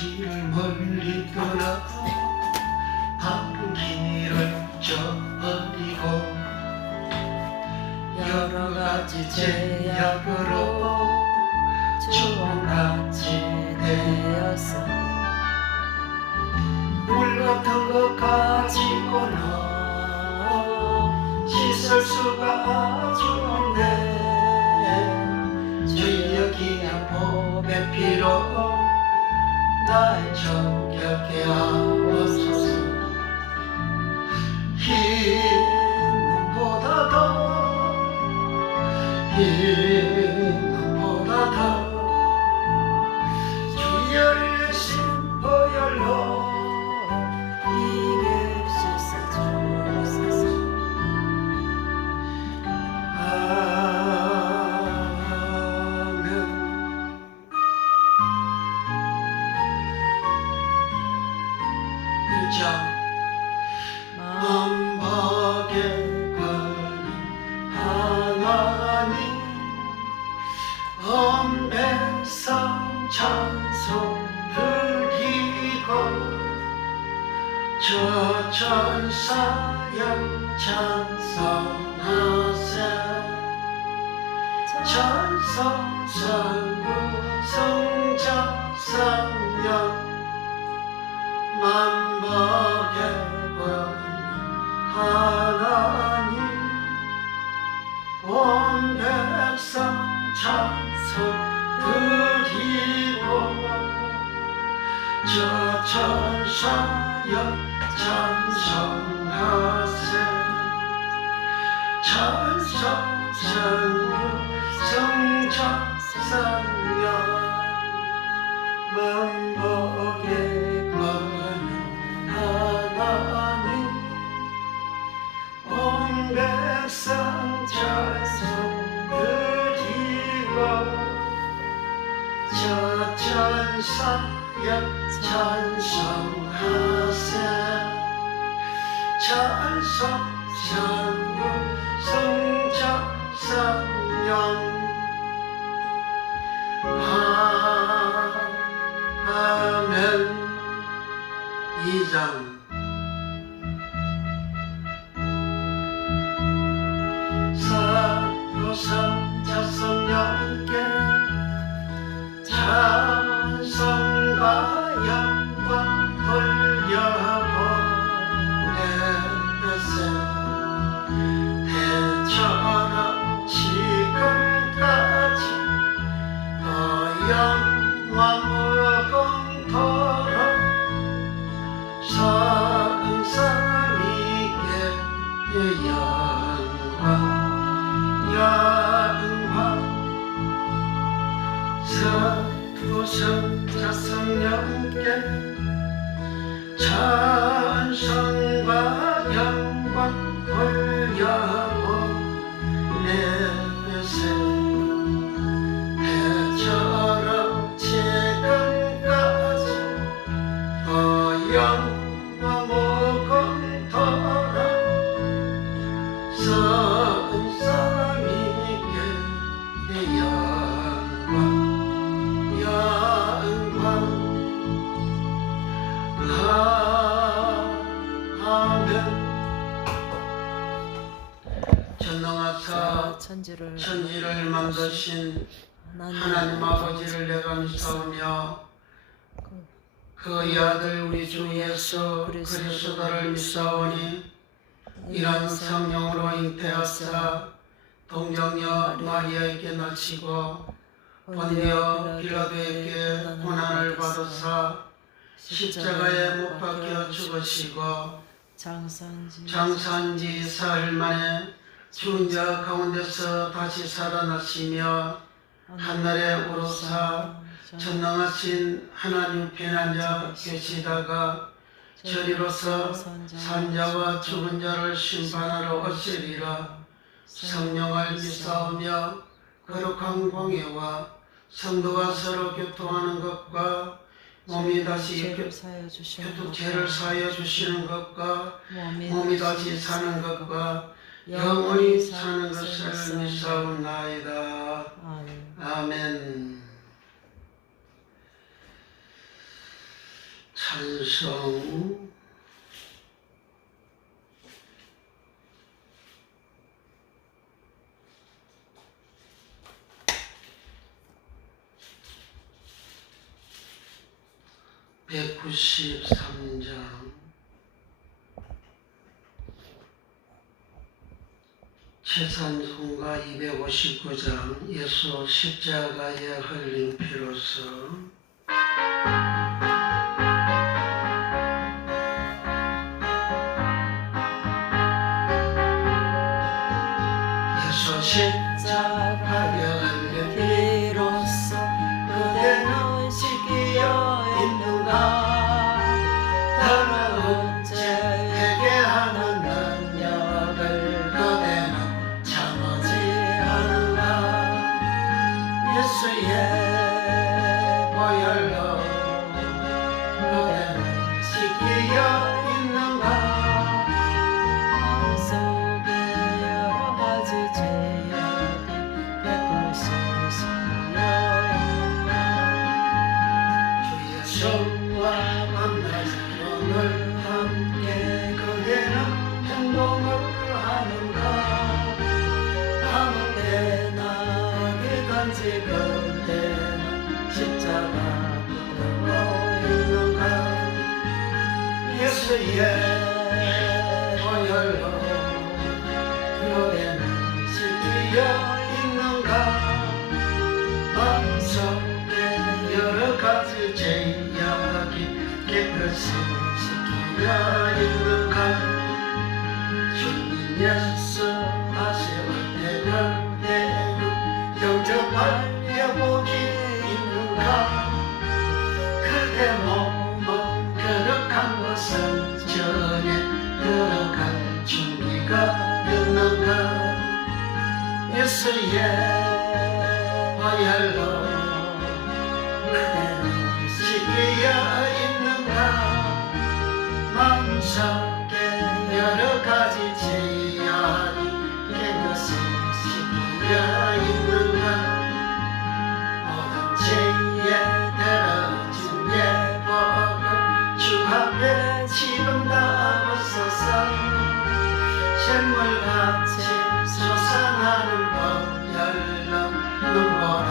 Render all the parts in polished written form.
아버지를 멀리 떠나 바쁜 길을 져버리고 여러 가지 제약으로 주먹같이 되었어. 물 같은 거 가지고는 씻을 수가 아주 없네. 주여 그냥 복의 피로 날 정결케 하옵소서. 흰 눈보다 더 주여를 심보혈로 이길 수 있어 주옵소서. 아멘. 일장 만박의 권위 하나님 온 백성 찬송 불기고 저 천사여 찬송하세. 찬송 선구 성자 성령 만박의 권위 하나님 온 백성 찬송 드리고 저 천사여 찬송하세. 찬송 선구 성자 성령 만복의 권위 하나님 온 백성 찬송 드리고 저 천사여 찬송하세. 찬송 선구 성자 성령 아멘. 2장 성자 성령께 찬송과 영광 돌려보내세. 대처럼 지금까지 더 영원 무공토록 성삼위께 영광 성자 성령께 찬송과 영광 돌려보내세. 해처럼 지금까지 더 영원 무공토록 성삼위께 영광 아멘. 전능하사 천지를 만드신 하나님 아버지를 내가 믿사오며 그의 아들 우리 주 예수 그리스도를 믿사오니 이런 성령으로 잉태하사 동정녀 마리아에게 낳으시고 본디오 빌라도에게 고난을 받으사 십자가에 못 박혀 죽으시고 장사한지 사흘 만에 죽은 자 가운데서 다시 살아나시며 하늘에 오르사 전능하신 하나님 편한 자 계시다가 저리로서 산자와 죽은 자를 심판하러 오시리라. 성령을 믿사오며 거룩한 공예와 성도가 서로 교통하는 것과 몸이 다시 죄를 사하여 주시는 것과 몸이 다시 사는 것과 영원히 사는 것을 믿사옵나이다. 아멘. 찬송. (193장) 최산송가 259장 예수 십자가에 흘린 피로서. 예수 십자가에 흘린 피로서 그대는 씻기어 있는가. 더러운 죄 회개하는 능력을 그대는 참지 않은가. 예수의 보혈로 그대는 씻기어 있는가. 속에 여러 가지 죄악이 깨끗이 씻기어 있는가. 주의 성과 만나서 오늘 함께 그대는 행동을 하는가. 아무데 나게 간지 그대는 십자가 붙들고 있는가. 예수의 보혈로 그대는 씻기어 있는가. 마음속에 여러 가지 죄악이 깨끗이 씻기어 있는가. 주님 예수 다시 올 때는 영접할 여복이 있는가. 그대 몸은 거룩한 것은 전에 들어갈 준비가 있는가. 예수의 보혈로 그대는 씻기어 있는가. 마음속에 여러 가지 죄악이 깨끗이 씻기어 있는가. 모든 죄에 더러워진 예복을 주 앞에 지금 담았소서. 샘물같이 솟아나는 보혈로 눈보라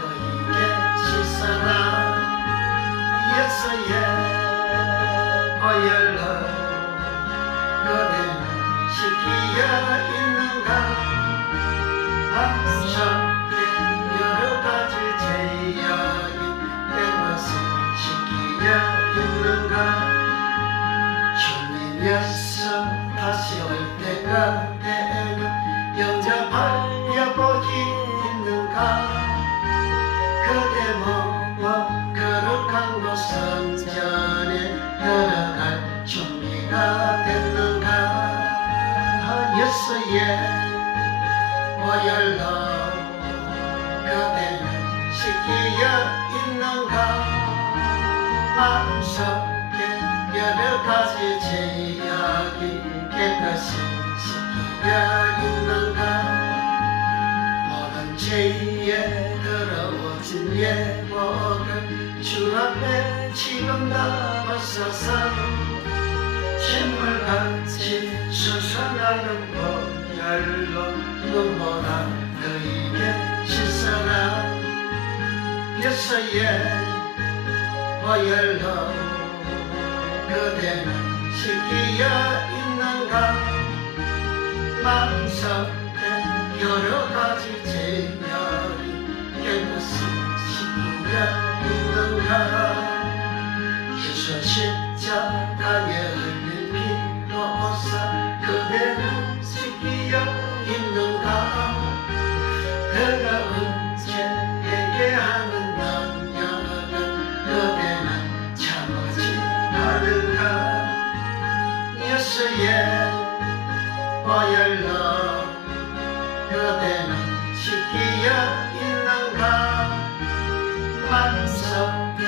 너희게 씻어라. 예수의 보혈로 그대는 씻기어 있는가. 마음속에 여러 가지 죄악이 깨끗이 씻기어 있는가. 주님 예수 다시 올 때가 되는 영접할 여복이 있는가. 그대 몸과 거룩한 곳은 전에 들어갈 준비가 됐는가. 예수의 보혈로 그대는 씻기어 있는가. 마음속에 여러 가지 죄악이 깨끗이 씻기어 있는가. 모든 죄에 더러워진 예복을 주 앞에 지금 담았소서. 샘물같이 솟아나는 보혈로 눈보라 너희게 씻어라. 예수의 보혈로 그대는 씻기어 있는가. 마음속에 여러 가지 죄악이 깨끗이 씻기어 있는가. 예수 십자가에 흘린 피로서 그대는 씻기어 있는가. 더러운 죄 회개하는 능력을 그대는 참지 않은가. 예수의 보혈로 그대는 씻기어 있는가. 마음속에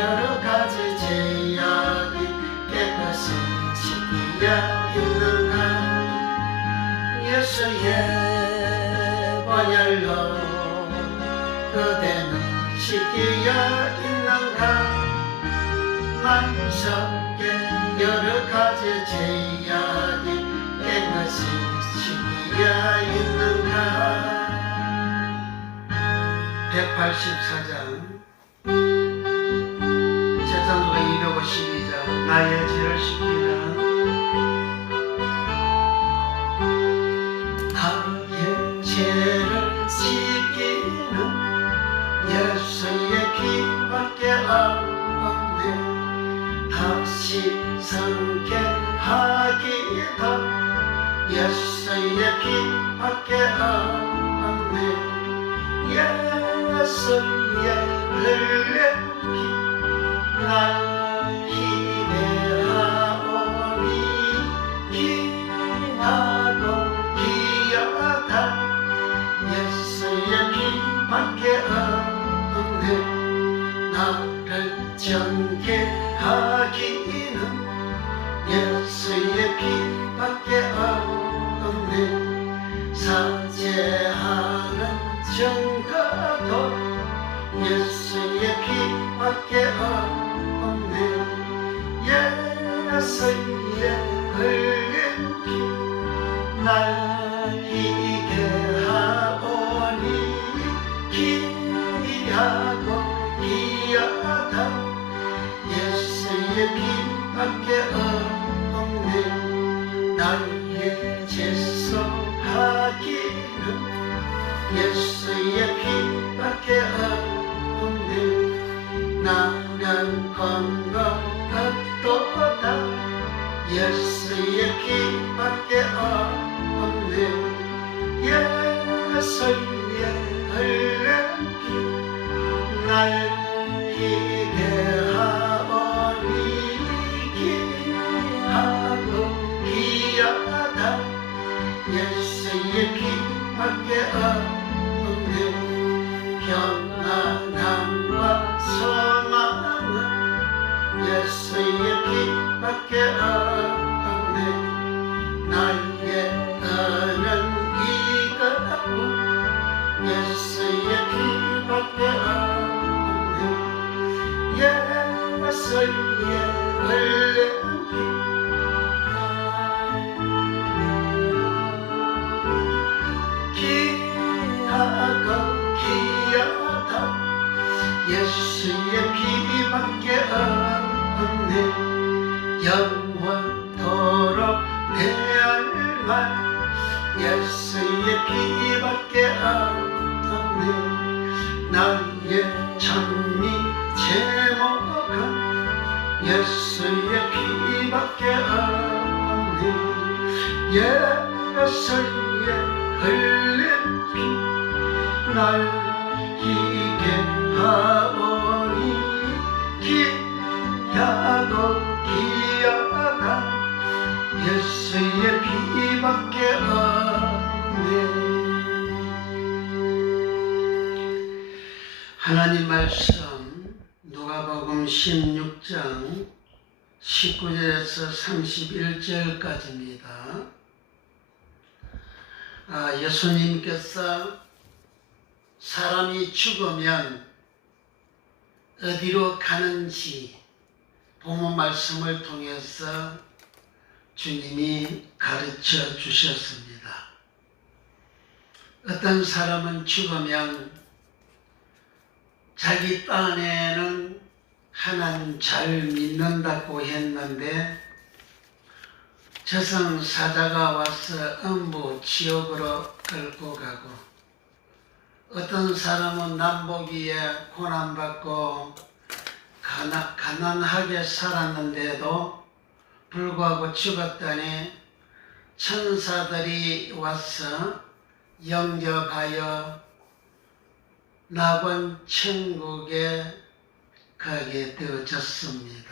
여러 가지 죄악이 깨끗이 씻기어 있는가. 예수의 보혈로 그대는 씻기어 있는가. 마음속에 여러 가지 제약이 깨끗이 시기야 있는가. 184장 재산도가 252장 나의 죄를 씻기는 나의 죄를 씻기는 예수의 피밖에 없네. 다시 성게 하기도 예수의 피밖에 없네. 예수의 흘린 피 날 기대하오니 귀하고 귀하다. 예수의 피밖에 없네. 나를 정죄하기는 예수의 피밖에 없네. 사죄하는 증거도 예수의 피밖에 없네. 예수의 흘린 피 날 희게 하오니 귀하고 귀하다. 예수의 피밖에 없네. 나의 죄송하기는 예수의 피밖에 없네. 나는 건강 없도다. 예수의 피밖에 없네. 예수의 흘린 피 날 희게 하오니 귀하고 귀하다. 예수의 피밖에 없네. 평안함과 소망은 예수의 피밖에 없네. 나의 은은 이것뿐 예수의 피밖에 없네. 예수의 흘린 피 귀하고 귀하다. 예수의 피밖에 없네. 영원토록 내알만 예수의 피밖에 없네. 나의 찬미 제목은 예수의 피밖에 없네. 예수의 흘린 피 날 희게 하오니 귀하고 귀하다. 예수의 피밖에 없네. 하나님 말씀 누가복음 16장 19절에서 31절까지입니다. 예수님께서 사람이 죽으면 어디로 가는지 본문 말씀을 통해서 주님이 가르쳐 주셨습니다. 어떤 사람은 죽으면 자기 딴에는 하나님 잘 믿는다고 했는데 저승사자가 와서 음부 지옥으로 끌고 가고, 어떤 사람은 남보기에 고난받고 가난하게 살았는데도 불구하고 죽었더니 천사들이 와서 영접하여 낙원 천국에 가게 되어졌습니다.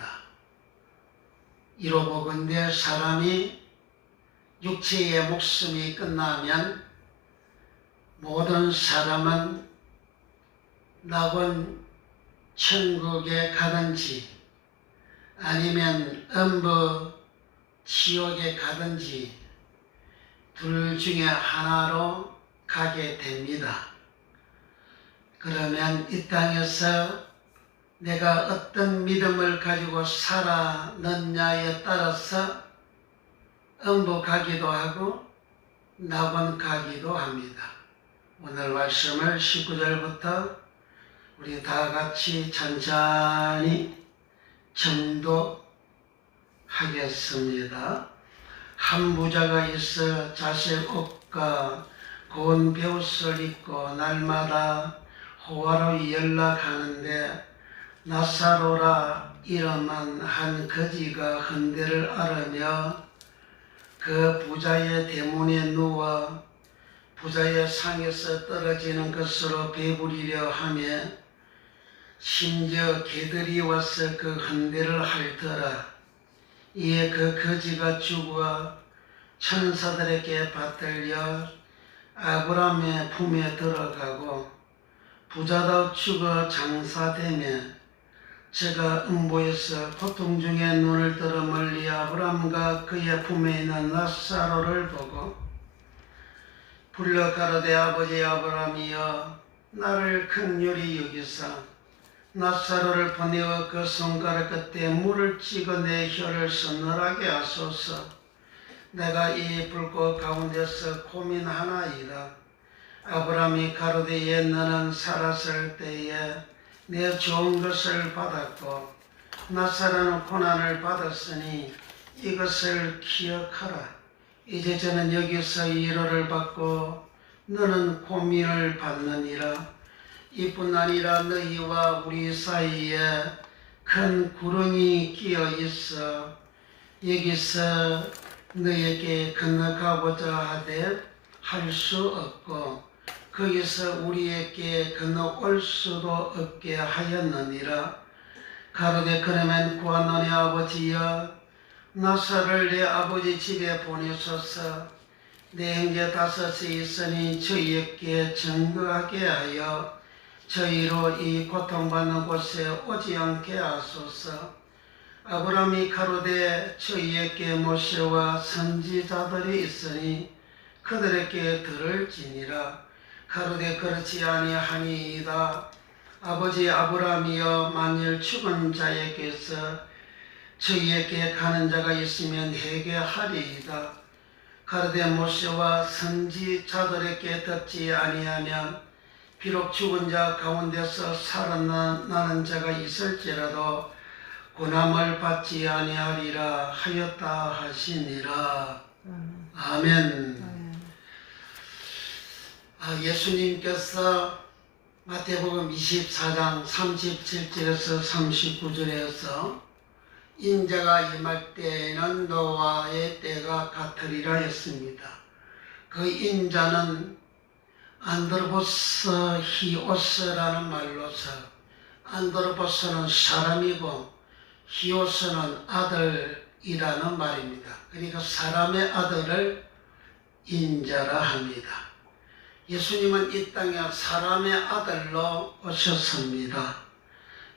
이로보건대 사람이 육체의 목숨이 끝나면 모든 사람은 낙원 천국에 가든지 아니면 음부 지옥에 가든지 둘 중에 하나로 가게 됩니다. 그러면 이 땅에서 내가 어떤 믿음을 가지고 살아넣냐에 따라서 음부 가기도 하고 낙원 가기도 합니다. 오늘 말씀을 19절부터 우리 다 같이 천천히 정독하겠습니다. 한 부자가 있어 자색 옷과 고운 베옷을 입고 날마다 호화로 연락하는데 나사로라 이름은 한 거지가 흔대를 앓으며 그 부자의 대문에 누워 부자의 상에서 떨어지는 것으로 배부리려 하며 심지어 개들이 와서 그 흔대를 핥더라. 이에 그 거지가 죽어 천사들에게 받들려 아브라함의 품에 들어가고 부자도 죽어 장사되며 제가 음부에서 고통 중에 눈을 들어 멀리 아브라함과 그의 품에 있는 나사로를 보고 불러 가로되 아버지 아브라함이여 나를 긍휼히 여기사 나사로를 보내어 그 손가락 끝에 물을 찍어 내 혀를 서늘하게 하소서. 내가 이 불꽃 가운데서 고민하나이다. 아브라함이 가로되 옛 너는 살았을 때에 내 좋은 것을 받았고 나사로는 고난을 받았으니 이것을 기억하라. 이제 저는 여기서 위로를 받고 너는 고민을 받느니라. 이뿐 아니라 너희와 우리 사이에 큰 구렁이 끼어 있어 여기서 너에게 건너가보자 하되 할 수 없고 거기서 우리에게 건너올 수도 없게 하였느니라. 가로되 그러면 구하노니 아버지여 나사로를 내 아버지 집에 보내소서. 내 형제 다섯이 있으니 저희에게 증거하게 하여 저희로 이 고통받는 곳에 오지 않게 하소서. 아브라함이 가로되 저희에게 모세와 선지자들이 있으니 그들에게 들을지니라. 가로되 그렇지 아니하니이다. 아버지 아브라함이여 만일 죽은 자에게서 저희에게 가는 자가 있으면 회개하리이다. 가로되 모세와 선지자들에게 듣지 아니하면 비록 죽은 자 가운데서 살아나는 자가 있을지라도 고난을 받지 아니하리라 하였다 하시니라. 아멘. 예수님께서 마태복음 24장 37절에서 39절에서 인자가 임할 때에는 노아의 때가 같으리라 했습니다. 그 인자는 안드로보스 히오스라는 말로서 안드로보스는 사람이고 히오스는 아들이라는 말입니다. 그러니까 사람의 아들을 인자라 합니다. 예수님은 이 땅에 사람의 아들로 오셨습니다.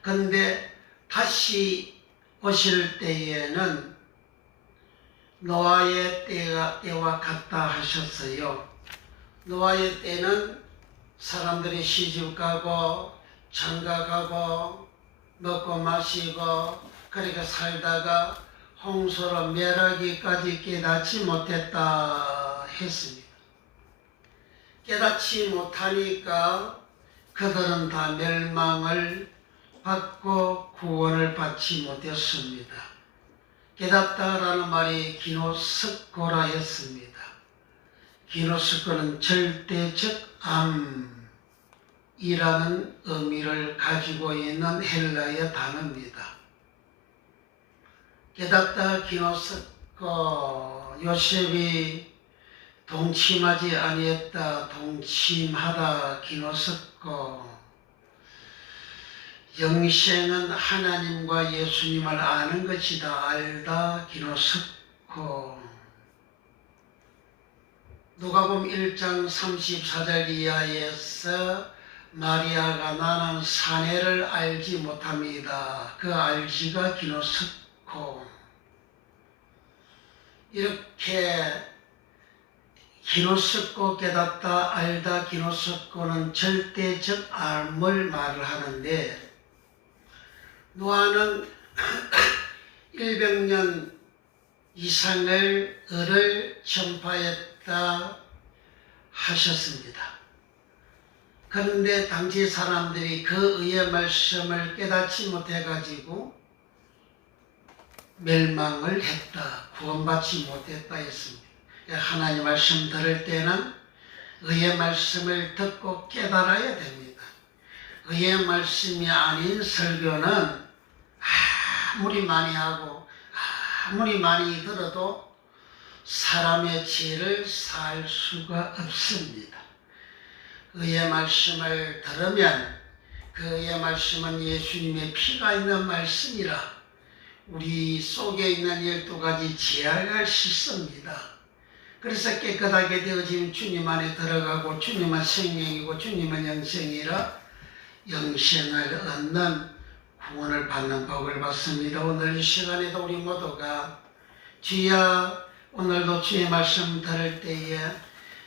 그런데 다시 오실 때에는 노아의 때와 같다 하셨어요. 노아의 때는 사람들이 시집가고 장가가고 먹고 마시고 그렇게 살다가 홍수로 멸하기까지 깨닫지 못했다 했습니다. 깨닫지 못하니까 그들은 다 멸망을 받고 구원을 받지 못했습니다. 깨닫다라는 말이 기노스코라 했습니다. 기노스코는 절대적 암이라는 의미를 가지고 있는 헬라의 단어입니다. 깨닫다 기노스코, 요셉이 동침하지 아니했다 동침하다 기노스코. 영생은 하나님과 예수님을 아는 것이다 알다 기노스코. 누가복음 1장 34절 이하에서 마리아가 나는 사내를 알지 못합니다. 그 알지가 기노스코. 이렇게 기노스코 깨닫다 알다 기노스코는 절대적 암을 말을 하는데 노아는 100년 이상을 을을 전파했다 하셨습니다. 그런데 당시 사람들이 그 의의 말씀을 깨닫지 못해가지고 멸망을 했다, 구원받지 못했다 했습니다. 하나님 말씀 들을 때는 의의 말씀을 듣고 깨달아야 됩니다. 의의 말씀이 아닌 설교는 아무리 많이 하고 아무리 많이 들어도 사람의 죄를 살 수가 없습니다. 의의 말씀을 들으면 그 의의 말씀은 예수님의 피가 있는 말씀이라 우리 속에 있는 12가지 죄악을 씻습니다. 그래서 깨끗하게 되어진 주님 안에 들어가고 주님은 생명이고 주님은 영생이라 영생을 얻는 구원을 받는 복을 받습니다. 오늘 이 시간에도 우리 모두가 주야, 오늘도 주의 말씀 들을 때에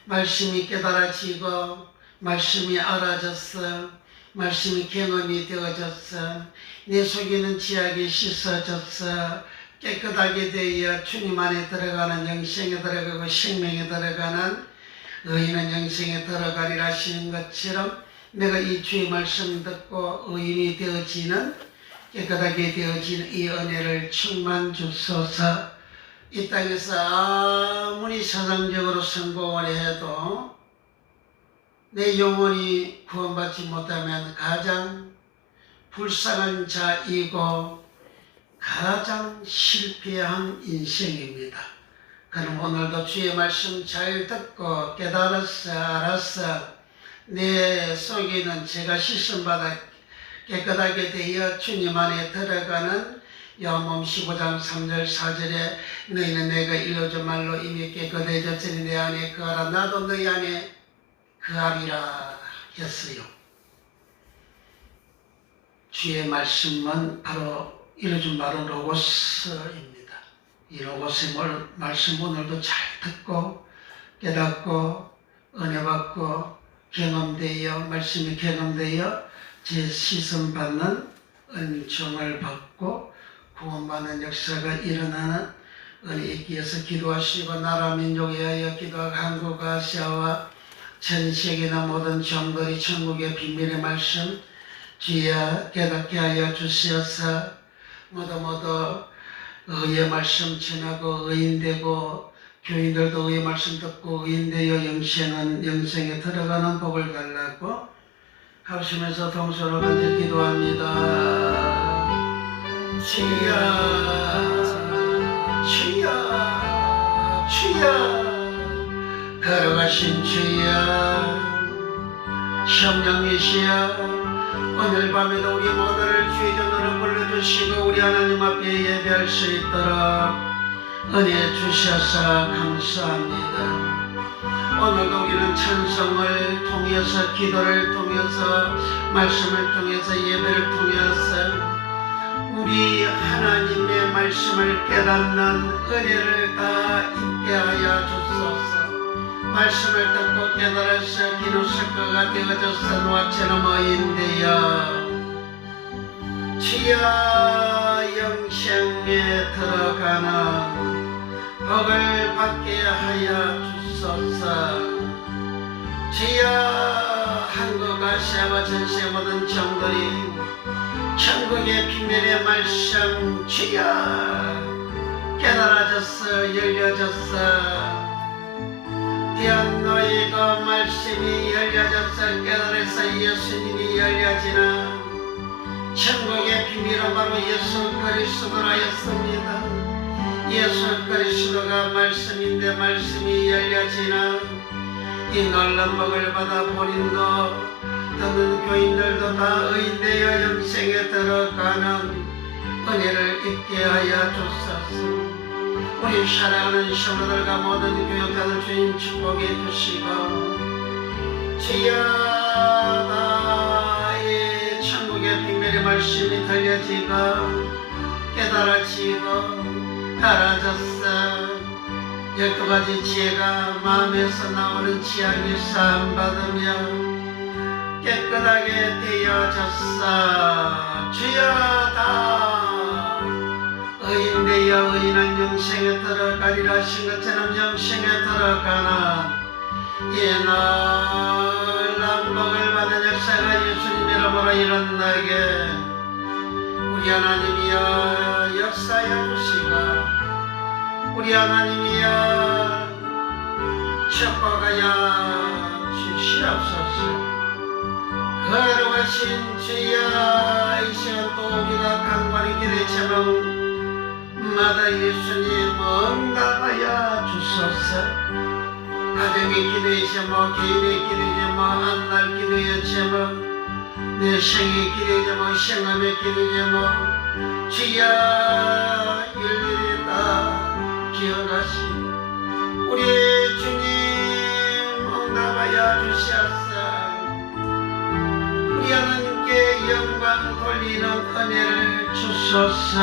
말씀이 깨달아지고 말씀이 알아졌어, 말씀이 경험이 되어졌어, 내 속에 있는 죄악이 씻어졌어, 깨끗하게 되어 주님 안에 들어가는 영생에 들어가고 생명에 들어가는 의인은 영생에 들어가리라 하시는 것처럼 내가 이 주의 말씀 듣고 의인이 되어지는, 깨끗하게 되어지는 이 은혜를 충만 주소서. 이 땅에서 아무리 세상적으로 성공을 해도 내 영혼이 구원받지 못하면 가장 불쌍한 자이고 가장 실패한 인생입니다. 그럼 오늘도 주의 말씀 잘 듣고 깨달았어, 알았어, 내 속에 있는 죄가 씻음받아 깨끗하게 되어 주님 안에 들어가는 요한복음 15장 3절 4절에 너희는 내가 일러준 말로 이미 깨끗해졌으니 내 안에 거하라, 나도 너희 안에 거하리라 했어요. 주의 말씀은 바로 일러준 바로 로고스입니다. 이 로고스의 말씀 오늘도 잘 듣고 깨닫고 은혜 받고 경험되어 말씀이 경험되어 제 시선 받는 은총을 받고 구원받는 역사가 일어나는 은혜 있기 위해서 기도하시고 나라 민족에 하여 기도하고 한국 아시아와 전 세계나 모든 종들이 천국의 비밀의 말씀 주여 깨닫게 하여 주시옵소서. 모두 의의 말씀 전하고 의인되고 교인들도 의의 말씀 듣고 의인되어 영생에 들어가는 복을 달라고 하시면서 동서로 간절히 기도합니다. 주여 주여 주여 걸어가신 주여 성령이시여 오늘 밤에도 우리 모두를 주의 전으로 불러주시고 우리 하나님 앞에 예배할 수 있도록 은혜 주셔서 감사합니다. 오늘도 우리는 찬송을 통해서 기도를 통해서 말씀을 통해서 예배를 통해서 우리 하나님의 말씀을 깨닫는 은혜를 다 있게 하여 주소서. 말씀을 듣고 깨달아서 기노스커가 되어져서 노아처럼 의인되어 주여 영생에 들어가는 복을 받게 하여 주소서. 주여 한국 아시아와 전세 모든 종들이 천국의 비밀의 말씀 주여 깨달아졌어 열려졌어. 너희가 말씀이 열려져서 깨달아서 예수님이 열려지나 천국의 비밀은 바로 예수 그리스도라 하였습니다. 예수 그리스도가 말씀인데 말씀이 열려지나 이 놀라운 복을 받아 본인도 듣는 교인들도 다 의인되어 영생에 들어가는 은혜를 있게 하여 주소서. 우리 사랑하는 성도들과 모든 교역자들 주님 축복해 주시고 주여 나의 천국의 비밀의 말씀이 들려지고 깨달아지고 알아졌어. 12가지 지혜가 마음에서 나오는 지향이 사함받으며 깨끗하게 되어졌어. 주여 다 의인되어 의인은 영생에 들어가리라 하신 것처럼 영생에 들어가나 이날 남복을 받은 역사가 예수님 이름으로 일어나게 우리 하나님이여 역사여 주시고 우리 하나님이여 축복하여 주시옵소서. 거룩하신 주여 이 시간 또 우리가 간절히 기도했지만 마다 예수님 응답하여 주소서. 가정의 기도했지만 개인의 기도했지만 안날 기도했지만 내 생의 기도했지만 생업의 기도했지만 주여 일일이 다 기억하시고 우리 주님 응답하여 주시옵소서. 우리 하나님께 영광 돌리는 은혜를 주소서.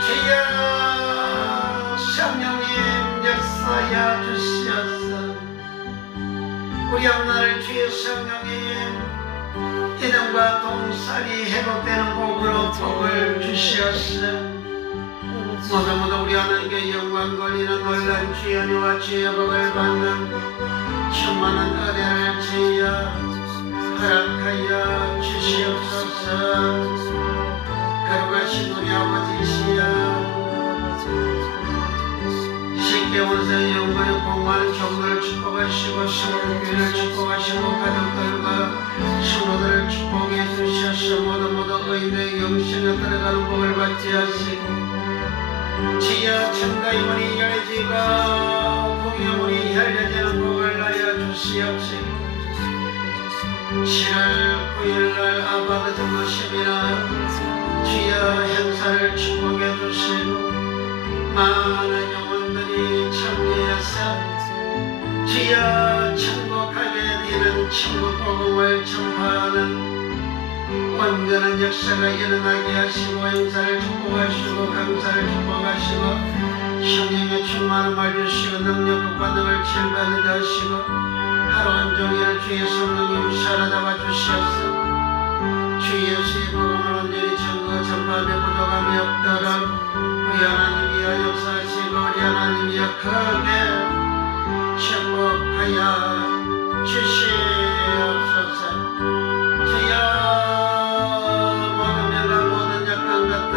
주여 성령님 역사여 주시옵소서. 우리 앞날 주의 성령님 이름과 동살이 회복되는 복으로 복을 주시옵소서. 모두 우리 하나님께 영광 돌리는 놀란 주의 은혜와 주의 복을 받는 충만한 은혜를 주여 허락하여 주시옵소서. 거룩하신 우리 아버지시여 쉽게 원서 영광의 공헌 경도를 축복하시고 성도의 교회를 축복하시고 가족들과 성도들을 축복해 주셔서 모두 의인의 영생에 들어가는 복을 받지 하시고 지하 천가의 문이 열려지고 공의 문이 열려지는 복을 하여 주시옵시고 7월 9일날 아바드 점심이나 주여 행사를 축복해 주시고 많은 영혼들이 참여해서 주여 천국하게 되는 천국 복음을 전파하는 온전한 역사가 일어나게 하시고 행사를 축복하시고 강사를 축복하시고 성령의 충만함을 주시고 능력과 권능을 칠받게 하시고 하루 온종일 주의 성령님 사로잡아 주시옵소서. 주 예수의 복음을 온전히 전거 전파하며 부족함이 없도록 우리 하나님이여 역사하시고 우리 하나님이여 크게 축복하여 주시옵소서. 주여 모든 명과 모든 약한 것들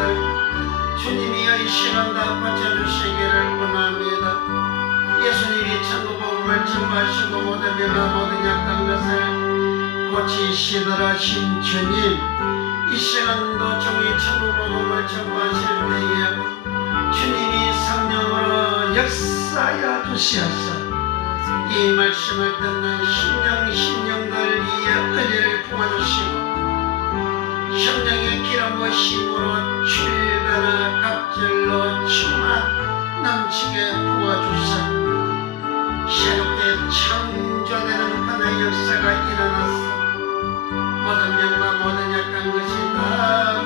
주님이여 이 시간 다 고쳐주시기를 원합니다. 예수님이 천국 복음을 전파하시고 모든 명과 모든 약한 것을 고치시더라 하신 주님 이 시간도 종이 천국 복음을 전파하실 때에 주님이 성령으로 역사하여 주시옵소서. 이 말씀을 듣는 신령들 위에 은혜를 부어주시고 성령의 기름과 힘으로 출가나 갑절로 충만 넘치게 부어주사 새롭게 창조되는 하나의 역사가 일어났어. 모든 명과 모든 약한 것이 다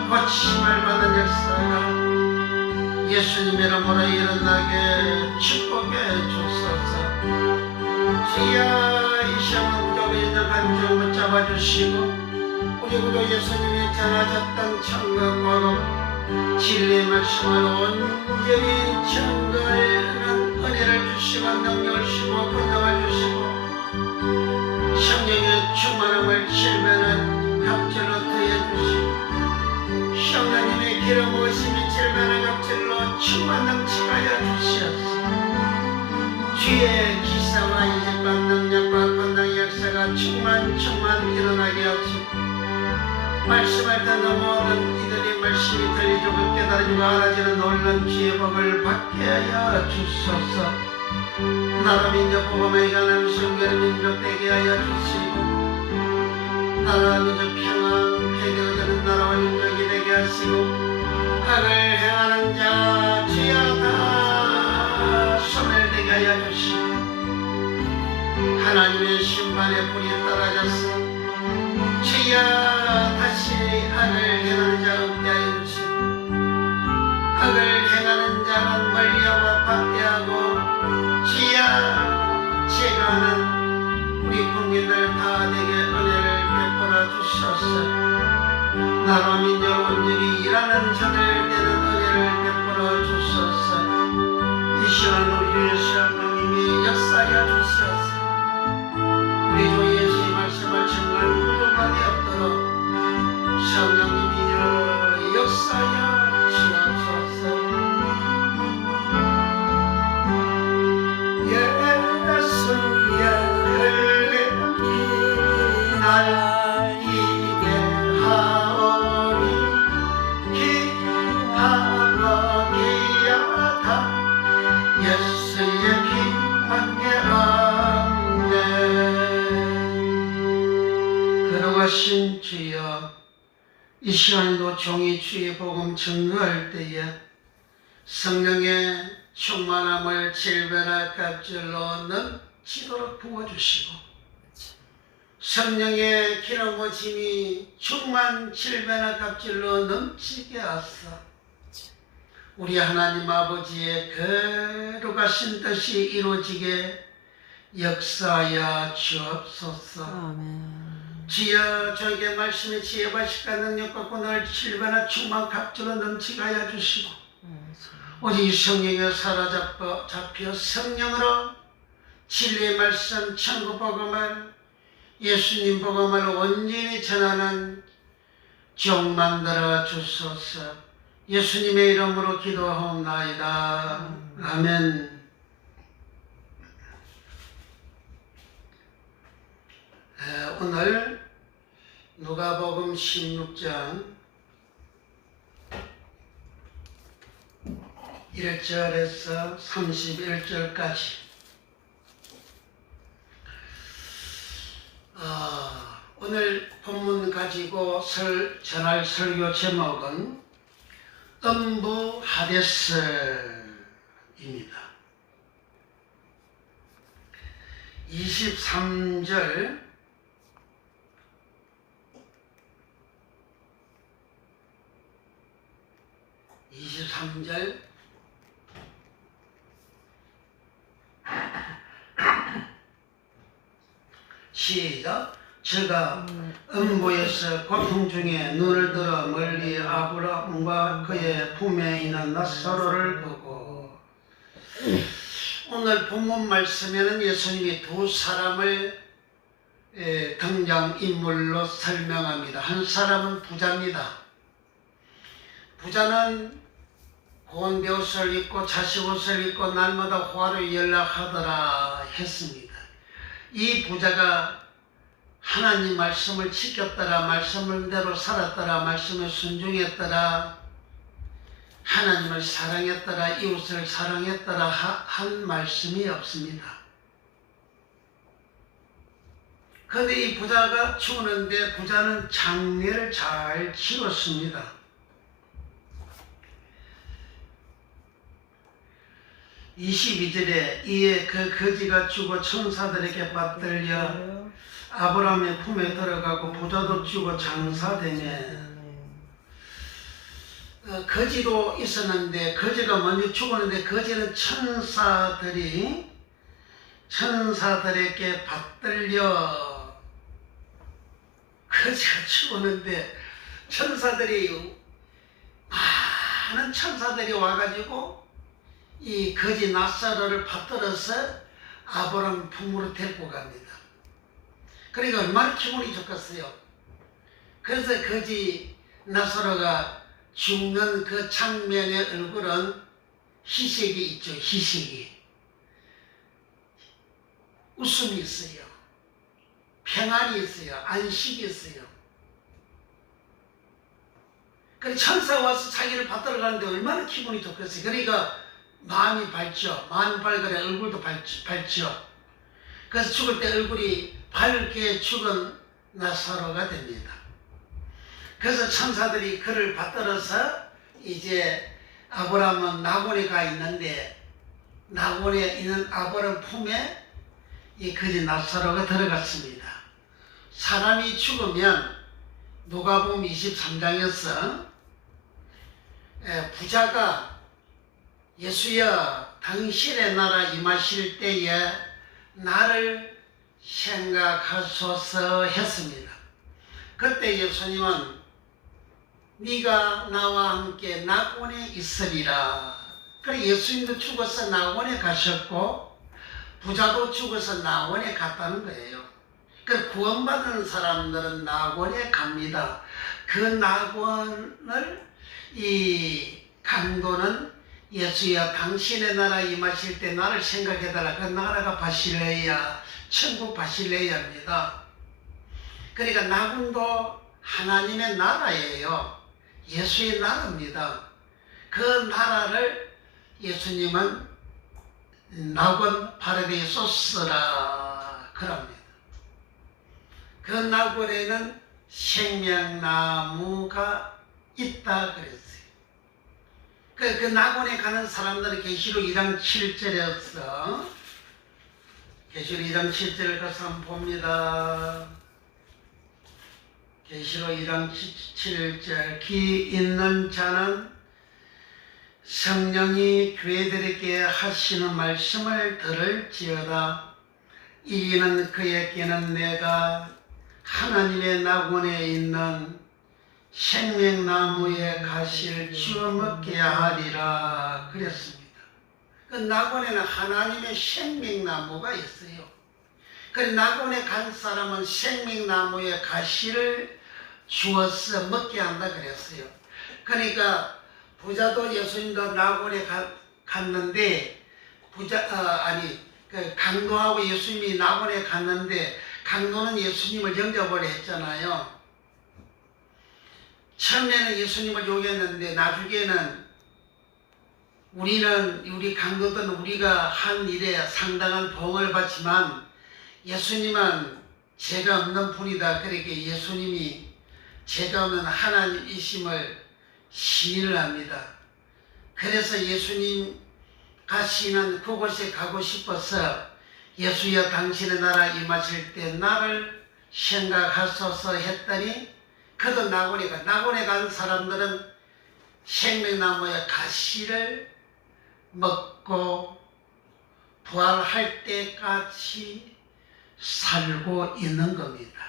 고침을 받은 역사가 예수님 이름으로 일어나게 축복해 주소서. 주여 이 시험은 부족의 인정한 종 붙잡아 주시고 우리 구도 예수님이 전하셨던 천국 복음 진리의 말씀을 온전히 전거하는 은혜를 주시고 능력을 주시고 권능을 주시고 성령의 충만함을 칠면은 갑절로 더해 주시고 성령님의 기름 부으심이 칠면은 갑절로 충만 넘치게 하여 주시옵소서. 주의 기사와 이적과 능력과 권능의 역사가 충만 일어나게 하시고 말씀을 듣는 모든 이들이 말씀이 들리고 깨달아지고 알아지는 놀란 주의 복을 받게 하여 주소서. 나라 민족 복음에 관한 성결 민족 되게 하여 주시고 나라 민족 평안 회개하는 나라와 민족이 되게 하시고 악을 행하는 자 주여 다 소멸되게 하여 주시고 하나님의 심판의 불이 떨어졌어 주여 다시 악을 행하는 자 없게 하여 주시고 악을 행하는 자는 멀리하고 박대하고 주여 제거하는 우리 국민들 다 내게 은혜를 베풀어 주소서. 전능하신 주여, 이 시간에도 종이 주의 복음 증거할 때에 성령의 충만함을 질배나 값줄로 넘치도록 부어주시고, 성령의 기름 부으심이 충만 질배나 값줄로 넘치게 하사 우리 하나님 아버지의 거룩하신 뜻이 이루어지게 역사하여 주옵소서. 아멘. 주여, 저에게 말씀의 지혜와 식과 능력과 권한을 질반한 충만 갑주로 넘치게 하여 주시고, 오직 성령에 사로잡혀 성령으로 진리의 말씀, 천국 복음을, 예수님 복음을 온전히 전하는 종 만들어 주소서. 예수님의 이름으로 기도하옵나이다. 아멘. 오늘 누가복음 16장 1절에서 31절까지 오늘 본문 가지고 전할 설교 제목은 음부 하데스입니다. 23절 시작. 제가 음부에서 고통 중에 눈을 들어 멀리 아브라함과 그의 품에 있는 나사로를 보고, 오늘 본문 말씀에는 예수님이 두 사람을 등장인물로 설명합니다. 한 사람은 부자입니다. 부자는 고운 옷을 입고 자식 옷을 입고 날마다 화로 연락하더라 했습니다. 이 부자가 하나님 말씀을 지켰더라, 말씀대로 살았더라, 말씀에 순종했더라, 하나님을 사랑했더라, 이웃을 사랑했더라 한 말씀이 없습니다. 그런데 이 부자가 죽었는데 부자는 장례를 잘 치렀습니다. 22절에 이에 그 거지가 죽어 천사들에게 받들려 아브라함의 품에 들어가고 부자도 죽어 장사되네. 거지도 있었는데 거지가 먼저 죽었는데 거지는 천사들에게 받들려 거지가 죽었는데 많은 천사들이 와가지고 이 거지 나사로를 받들어서 아브라함 품으로 데리고 갑니다. 그러니까 얼마나 기분이 좋겠어요. 그래서 거지 나사로가 죽는 그 장면의 얼굴은 희색이 있죠. 희색이. 웃음이 있어요. 평안이 있어요. 안식이 있어요. 그래서 천사가 와서 자기를 받들어 가는데 얼마나 기분이 좋겠어요. 그러니까 마음이 밝죠. 마음이 밝으래 얼굴도 밝죠. 그래서 죽을 때 얼굴이 밝게 죽은 나사로가 됩니다. 그래서 천사들이 그를 받들어서 이제 아브라함은 낙원에 가 있는데 낙원에 있는 아브라함 품에 이 거지 나사로가 들어갔습니다. 사람이 죽으면 누가복음 23장에서 부자가 예수여 당신의 나라 임하실 때에 나를 생각하소서 했습니다. 그때 예수님은 네가 나와 함께 낙원에 있으리라. 그래 예수님도 죽어서 낙원에 가셨고 부자도 죽어서 낙원에 갔다는 거예요. 그 구원받은 사람들은 낙원에 갑니다. 그 낙원을 이 강도는 예수야 당신의 나라 임하실 때 나를 생각해달라. 그 나라가 바실레야, 천국 바실레야입니다. 그러니까 낙원도 하나님의 나라예요. 예수의 나라입니다. 그 나라를 예수님은 낙원 파라데이소스라 그럽니다. 그 낙원에는 생명나무가 있다 그랬어요. 그 낙원에 가는 사람들은 계시록 2장 7절에서 계시록 2장 7절을 가서 한번 봅니다. 계시록 2장 7절 기 있는 자는 성령이 교회들에게 하시는 말씀을 들을지어다. 이는 그에게는 내가 하나님의 낙원에 있는 생명나무의 가시를 주워 먹게 하리라 그랬습니다. 그 낙원에는 하나님의 생명나무가 있어요. 그 낙원에 간 사람은 생명나무의 가시를 주워서 먹게 한다 그랬어요. 그러니까 부자도 예수님도 낙원에 갔는데 강도하고 예수님이 낙원에 갔는데 강도는 예수님을 영접을 했잖아요. 처음에는 예수님을 욕했는데 나중에는 우리 강도들은 우리가 한 일에 상당한 보응을 받지만 예수님은 죄가 없는 분이다. 그렇게 예수님이 죄가 없는 하나님이심을 시인을 합니다. 그래서 예수님 가시는 그곳에 가고 싶어서 예수여 당신의 나라 임하실 때 나를 생각하소서 했더니 그도 낙원에 간 사람들은 생명나무의 가시를 먹고 부활할 때까지 살고 있는 겁니다.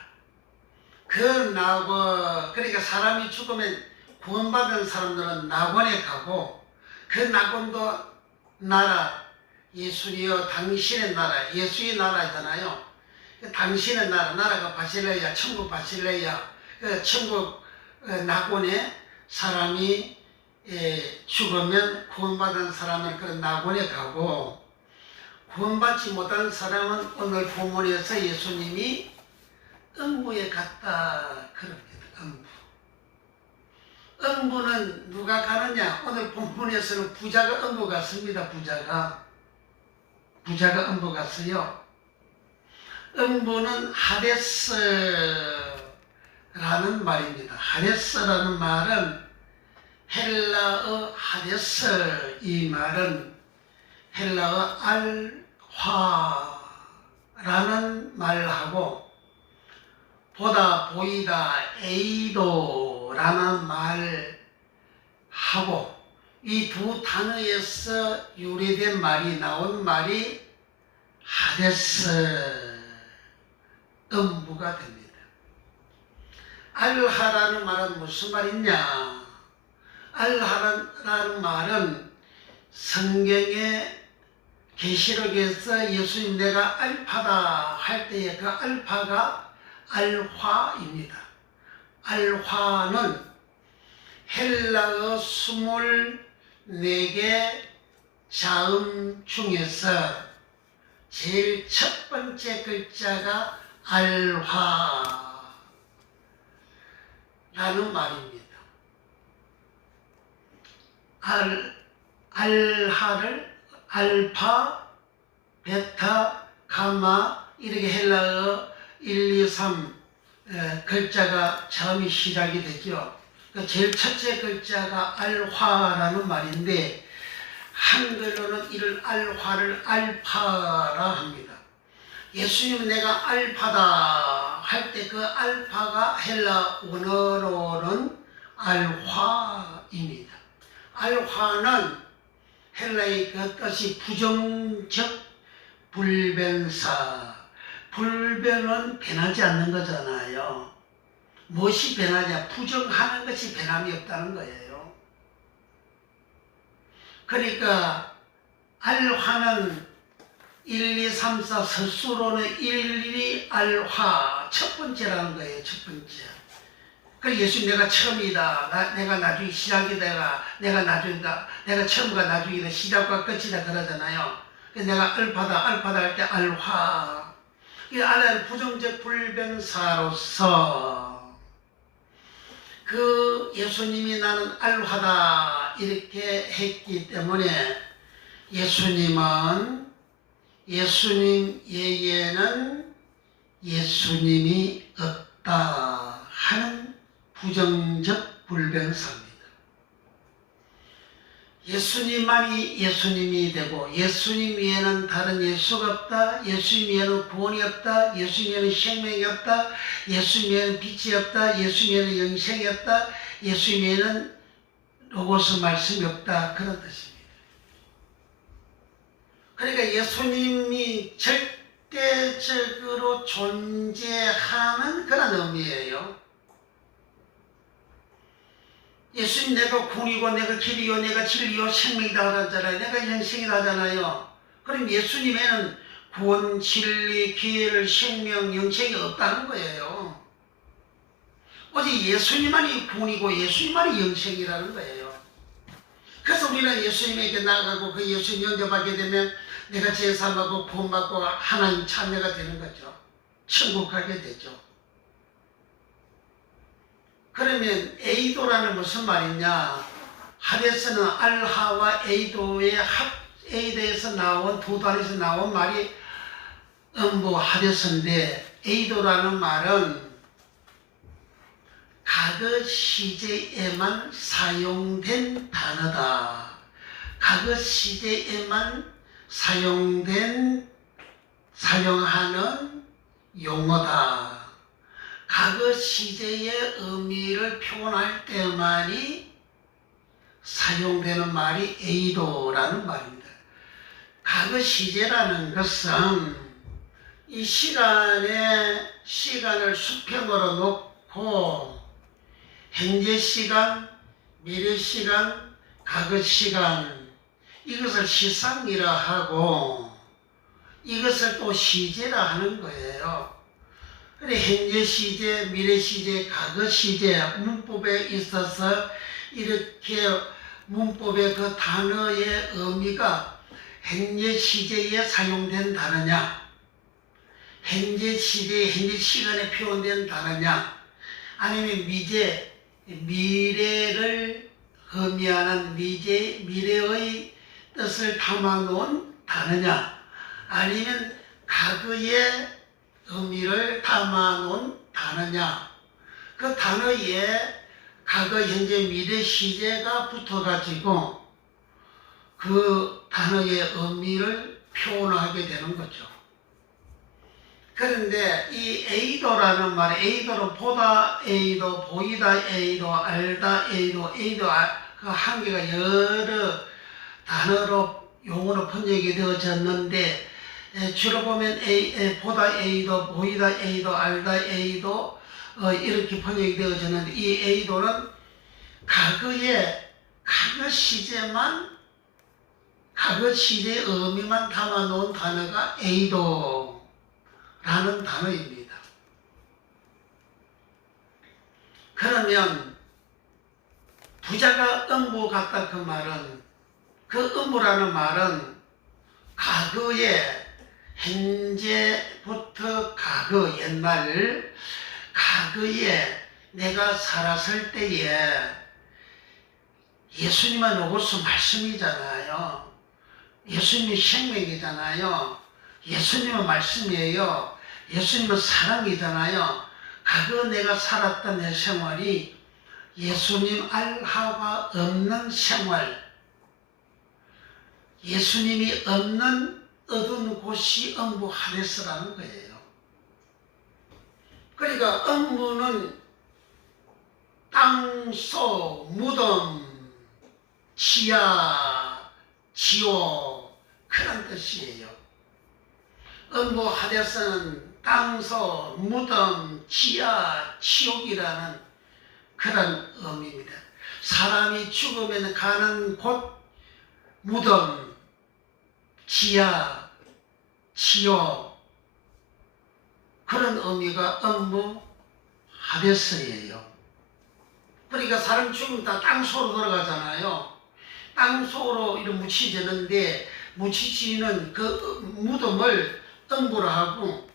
그러니까 사람이 죽으면 구원받은 사람들은 낙원에 가고 그 낙원도 나라, 예수여 당신의 나라, 예수의 나라잖아요. 당신의 나라가 바실레야, 천국 바실레야. 그 천국 낙원에 사람이 죽으면 구원받은 사람은 그런 낙원에 가고 구원받지 못한 사람은 오늘 본문에서 예수님이 음부에 갔다 그럽니다. 음부는 누가 가느냐? 오늘 본문에서는 부자가 음부 갔습니다. 부자가 음부 갔어요. 음부는 하데스라는 말입니다. 하데스라는 말은 헬라어 하데스, 이 말은 헬라어 알화라는 말하고 보다, 보이다, 에이도라는 말하고 이 두 단어에서 유래된 말이 나온 말이 하데스, 음부가 됩니다. 알하라는 말은 무슨 말이냐? 알하라는 말은 성경의 계시록에서 예수님 내가 알파다 할 때의 그 알파가 알화입니다. 알화는 헬라어 24개 자음 중에서 제일 첫 번째 글자가 알화라는 말입니다. 알화를 알파, 베타, 가마 이렇게 헬라어 1, 2, 3 글자가 처음이 시작이 되죠. 제일 첫째 글자가 알화라는 말인데 한글로는 이를 알화를 알파라 합니다. 예수님은 내가 알파다 할 때 그 알파가 헬라 원어로는 알화입니다. 알화는 헬라의 그 뜻이 부정적 불변사. 불변은 변하지 않는 거잖아요. 무엇이 변하냐? 부정하는 것이 변함이 없다는 거예요. 그러니까 알화는 1, 2, 3, 4 서술로는 1, 2 알화 첫 번째라는 거예요. 첫 번째. 그래서 예수님 내가 처음이다. 내가 나중에 시작이다. 내가 처음과 나중이다. 시작과 끝이다 그러잖아요. 그래서 내가 알파다 할 때 알화. 이 알은 부정적 불변사로서 그 예수님이 나는 알화다 이렇게 했기 때문에 예수님 외에는 예수님이 없다 하는 부정적 불변사입니다. 예수님만이 예수님이 되고 예수님 외에는 다른 예수가 없다. 예수님 외에는 구원이 없다. 예수님 외에는 생명이 없다. 예수님 외에는 빛이 없다. 예수님 외에는 영생이 없다. 예수님 외에는 로고스 말씀이 없다. 그런 뜻입니다. 그러니까 예수님이 절대적으로 존재하는 그런 의미예요. 예수님 내가 구원이고 내가 길이요 내가 진리요 생명이다 하잖아요. 내가 영생이다 하잖아요. 그럼 예수님에는 구원, 진리, 길, 생명, 영생이 없다는 거예요. 오직 예수님만이 구원이고 예수님만이 영생이라는 거예요. 그래서 우리는 예수님에게 나아가고 그 예수님 영접하게 되면 내가 제사받고 구원받고 하나님 참여가 되는 거죠. 천국 가게 되죠. 그러면 에이도라는 무슨 말이냐? 하데스는 알하와 에이도의 에이도에서 나온 두 단에서 나온 말이 하데스인데 에이도라는 말은 과거 시제에만 사용된 단어다. 과거 시제에만 사용하는 용어다. 과거 시제의 의미를 표현할 때만이 사용되는 말이 에이도라는 말입니다. 과거 시제라는 것은 이 시간을 수평으로 놓고 현재 시간, 미래 시간, 과거 시간 이것을 시상이라 하고 이것을 또 시제라 하는 거예요. 현재 시제, 미래 시제, 과거 시제 문법에 있어서 이렇게 문법의 그 단어의 의미가 현재 시제에 사용된 단어냐, 현재 시제, 현재 시간에 표현된 단어냐, 아니면 미래를 의미하는 미래의 뜻을 담아놓은 단어냐, 아니면 과거의 의미를 담아놓은 단어냐, 그 단어에 과거, 현재, 미래 시제가 붙어가지고 그 단어의 의미를 표현하게 되는 거죠. 그런데 이 에이도라는 말, 에이도는 보다 에이도, 보이다 에이도, 알다 에이도, 그 한계가 여러 단어로 용어로 번역이 되어졌는데 주로 보면 보다 에이도, 보이다 에이도, 알다 에이도 이렇게 번역이 되어졌는데 이 에이도는 과거 시제의 의미만 담아놓은 단어가 에이도라는 단어입니다. 그러면 부자가 음부 같다 그 말은 그 음부라는 말은 과거에 현재부터 과거에 내가 살았을 때에 예수님은 로고스 말씀이잖아요. 예수님이 생명이잖아요. 예수님은 말씀이에요. 예수님은 사랑이잖아요. 과거 내가 살았던 내 생활이 예수님 알하가 없는 생활, 예수님이 없는 어두운 곳이 음부 하데스라는 거예요. 그러니까 음부는 땅속, 무덤, 지하, 지옥 그런 뜻이에요. 음부 하데스는 땅속, 무덤, 지하, 지옥이라는 그런 의미입니다. 사람이 죽으면 가는 곳, 무덤, 지하, 지옥 그런 의미가 음부 하데스예요. 그러니까 사람 죽으면 다 땅속으로 들어가잖아요. 땅속으로 이렇게 묻히지는데 묻히지는 그 무덤을 음부로 하고,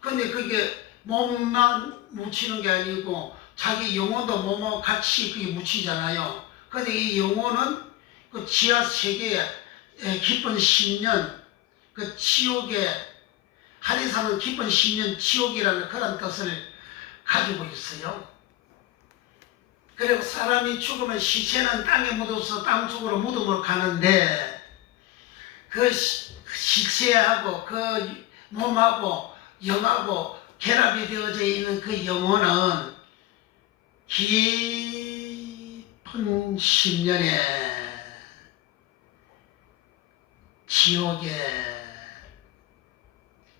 근데 그게 몸만 묻히는 게 아니고 자기 영혼도 몸하고 같이 그게 묻히잖아요. 근데 이 영혼은 그 지하 세계에 깊은 10년 그 지옥에 하데스는 깊은 10년 지옥이라는 그런 뜻을 가지고 있어요. 그리고 사람이 죽으면 시체는 땅에 묻어서 땅속으로 무덤으로 가는데 그 시체하고 그 몸하고 영하고 결합이 되어져 있는 그 영혼은 깊은 심령에 지옥에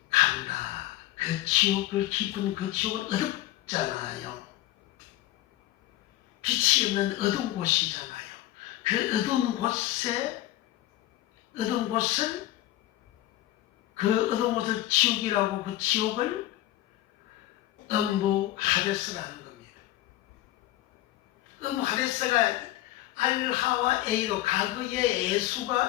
간다. 그 지옥을 깊은 그 지옥은 어둡잖아요. 빛이 없는 어두운 곳이잖아요. 그 어두운 곳을 그 어두운 곳을 지옥이라고 그 지옥을 음부 하데스라는 겁니다. 음부 하데스가 알하와 에이로 과거에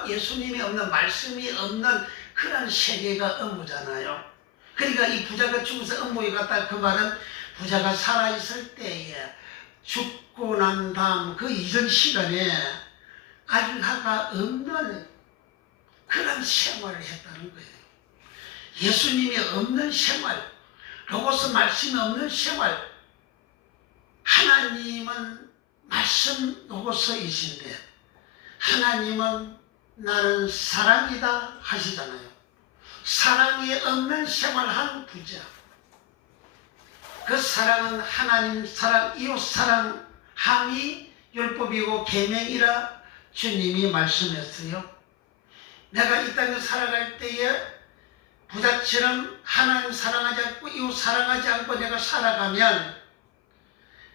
예수님이 없는 말씀이 없는 그런 세계가 음부잖아요. 그러니까 이 부자가 죽어서 음부에 갔다 그 말은 부자가 살아있을 때에 죽고 난 다음 그 이전 시간에 알라가 없는 그런 생활을 했다는 거예요. 예수님이 없는 생활, 로고스 말씀이 없는 생활. 하나님은 말씀 로고스이신데 하나님은 나는 사랑이다 하시잖아요. 사랑이 없는 생활한 부자. 그 사랑은 하나님 사랑, 이웃 사랑함이 율법이고 계명이라 주님이 말씀했어요. 내가 이 땅에 살아갈 때에 부자처럼 하나님 사랑하지 않고 이웃 사랑하지 않고 내가 살아가면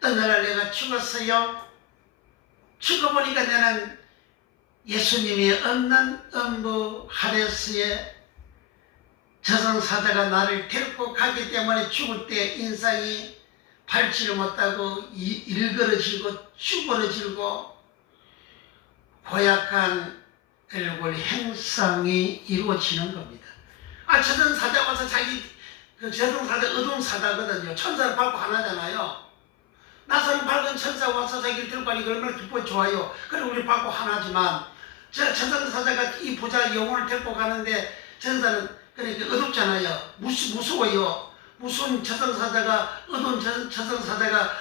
어느 날 내가 죽었어요. 죽어보니까 나는 예수님이 없는 음부 하데스에 저승사자가 나를 데리고 가기 때문에 죽을 때 인상이 밟지를 못하고 일그러지고 쭈그러지고 고약한 얼굴 행상이 이루어지는 겁니다. 저승사자 와서 그 저승사자 어두운 사자거든요. 천사를 밟고 하나잖아요. 나사는 밝은 천사 와서 자기를 들고 가니까 얼마나 기뻐 좋아요. 그리고 우리 밟고 하나지만 저승사자가 이 부자 영혼을 데리고 가는데 천사는 그러니까 어둡잖아요. 무서워요. 무슨 저승사자가 어두운 저승사자가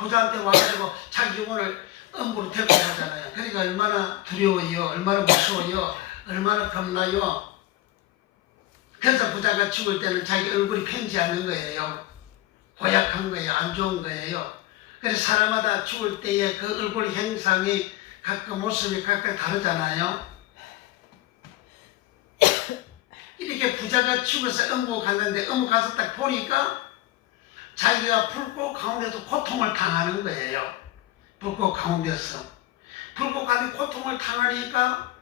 부자한테 와가지고 자기 영혼을 음부로 데리고 가잖아요. 그러니까 얼마나 두려워요. 얼마나 무서워요. 얼마나 겁나요. 그래서 부자가 죽을 때는 자기 얼굴이 편지 않는 거예요. 고약한 거예요. 안 좋은 거예요. 그래서 사람마다 죽을 때의 그 얼굴 형상이 각각 모습이 각각 다르잖아요. 이렇게 부자가 죽어서 음부 갔는데 음부 가서 딱 보니까 자기가 불꽃 가운데서 고통을 당하는 거예요. 불꽃 가운데서. 불꽃 가운데 고통을 당하니까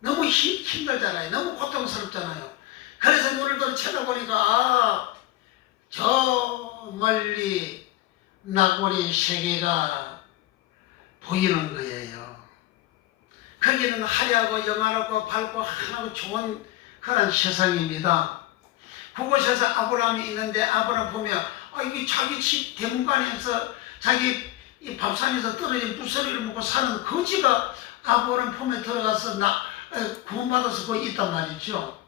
너무 힘들잖아요. 너무 고통스럽잖아요. 그래서 눈을 들어 쳐다보니까 저 멀리 나고리 세계가 보이는 거예요. 거기는 화려하고 영화롭고 밝고 하나고 좋은 그런 세상입니다. 그곳에서 아브라함이 있는데 아브라함 보면 이게 자기 집 대문관에서 자기 이 밥상에서 떨어진 부스러기를 먹고 사는 거지가 아브라함 품에 들어가서 구원받아서 거기 있단 말이죠.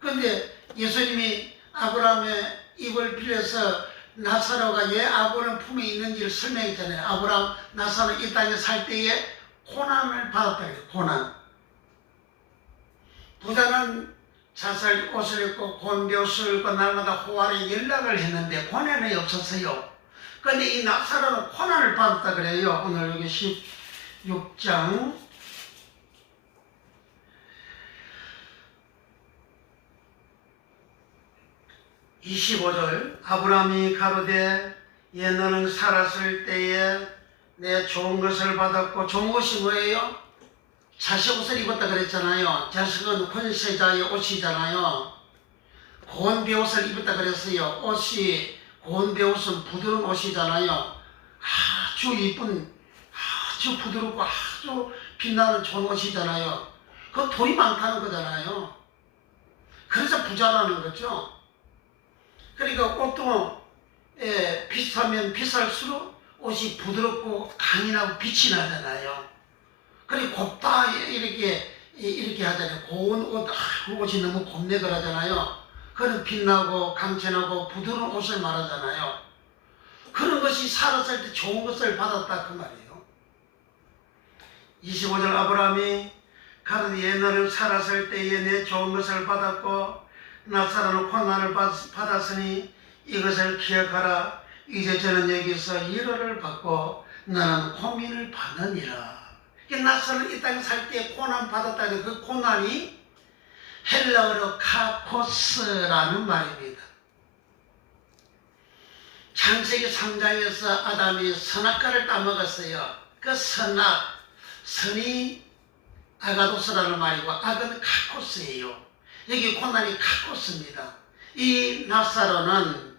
그런데 예수님이 아브라함의 입을 빌려서 나사로가 왜 아브라함 품에 있는지를 설명했잖아요. 아브라함, 나사로 이 땅에 살 때에 고난을 받았다. 고난. 부자는 자살 옷을 입고 곤배 옷을 입고 날마다 호화에 연락을 했는데 고난이 없었어요. 그런데 이 나사로는 고난을 받았다 그래요. 오늘 여기 16장 25절 아브라함이 가로되 예 너는 살았을 때에 내 좋은 것을 받았고 좋은 것이 뭐예요? 자식 옷을 입었다 그랬잖아요. 자식은 권세자의 옷이잖아요. 고운 배옷을 입었다 그랬어요. 옷이 고운 배옷은 부드러운 옷이잖아요. 아주 이쁜 아주 부드럽고 아주 빛나는 좋은 옷이잖아요. 그 돈이 많다는 거잖아요. 그래서 부자라는 거죠. 그러니까 옷도 비싸면 비쌀수록 옷이 부드럽고 강인하고 빛이 나잖아요. 그리고 곱다 이렇게 하잖아요. 고운 옷, 옷이 너무 곱네들 하잖아요. 그건 빛나고 강천하고 부드러운 옷을 말하잖아요. 그런 것이 살았을 때 좋은 것을 받았다 그 말이에요. 25절 아브라함이 가로되 너를 살았을 때에 내 좋은 것을 받았고 나사로는 고난을 받았으니 이것을 기억하라. 이제 저는 여기서 위로를 받고 너는 고민을 받느니라. 나사로는 이 땅에 살 때 고난 받았다는 그 고난이 헬라어로 카코스라는 말입니다. 창세기 3장에서 아담이 선악과를 따먹었어요. 그 선이 아가도스라는 말이고 악은 카코스예요. 여기 고난이 카코스입니다. 이 나사로는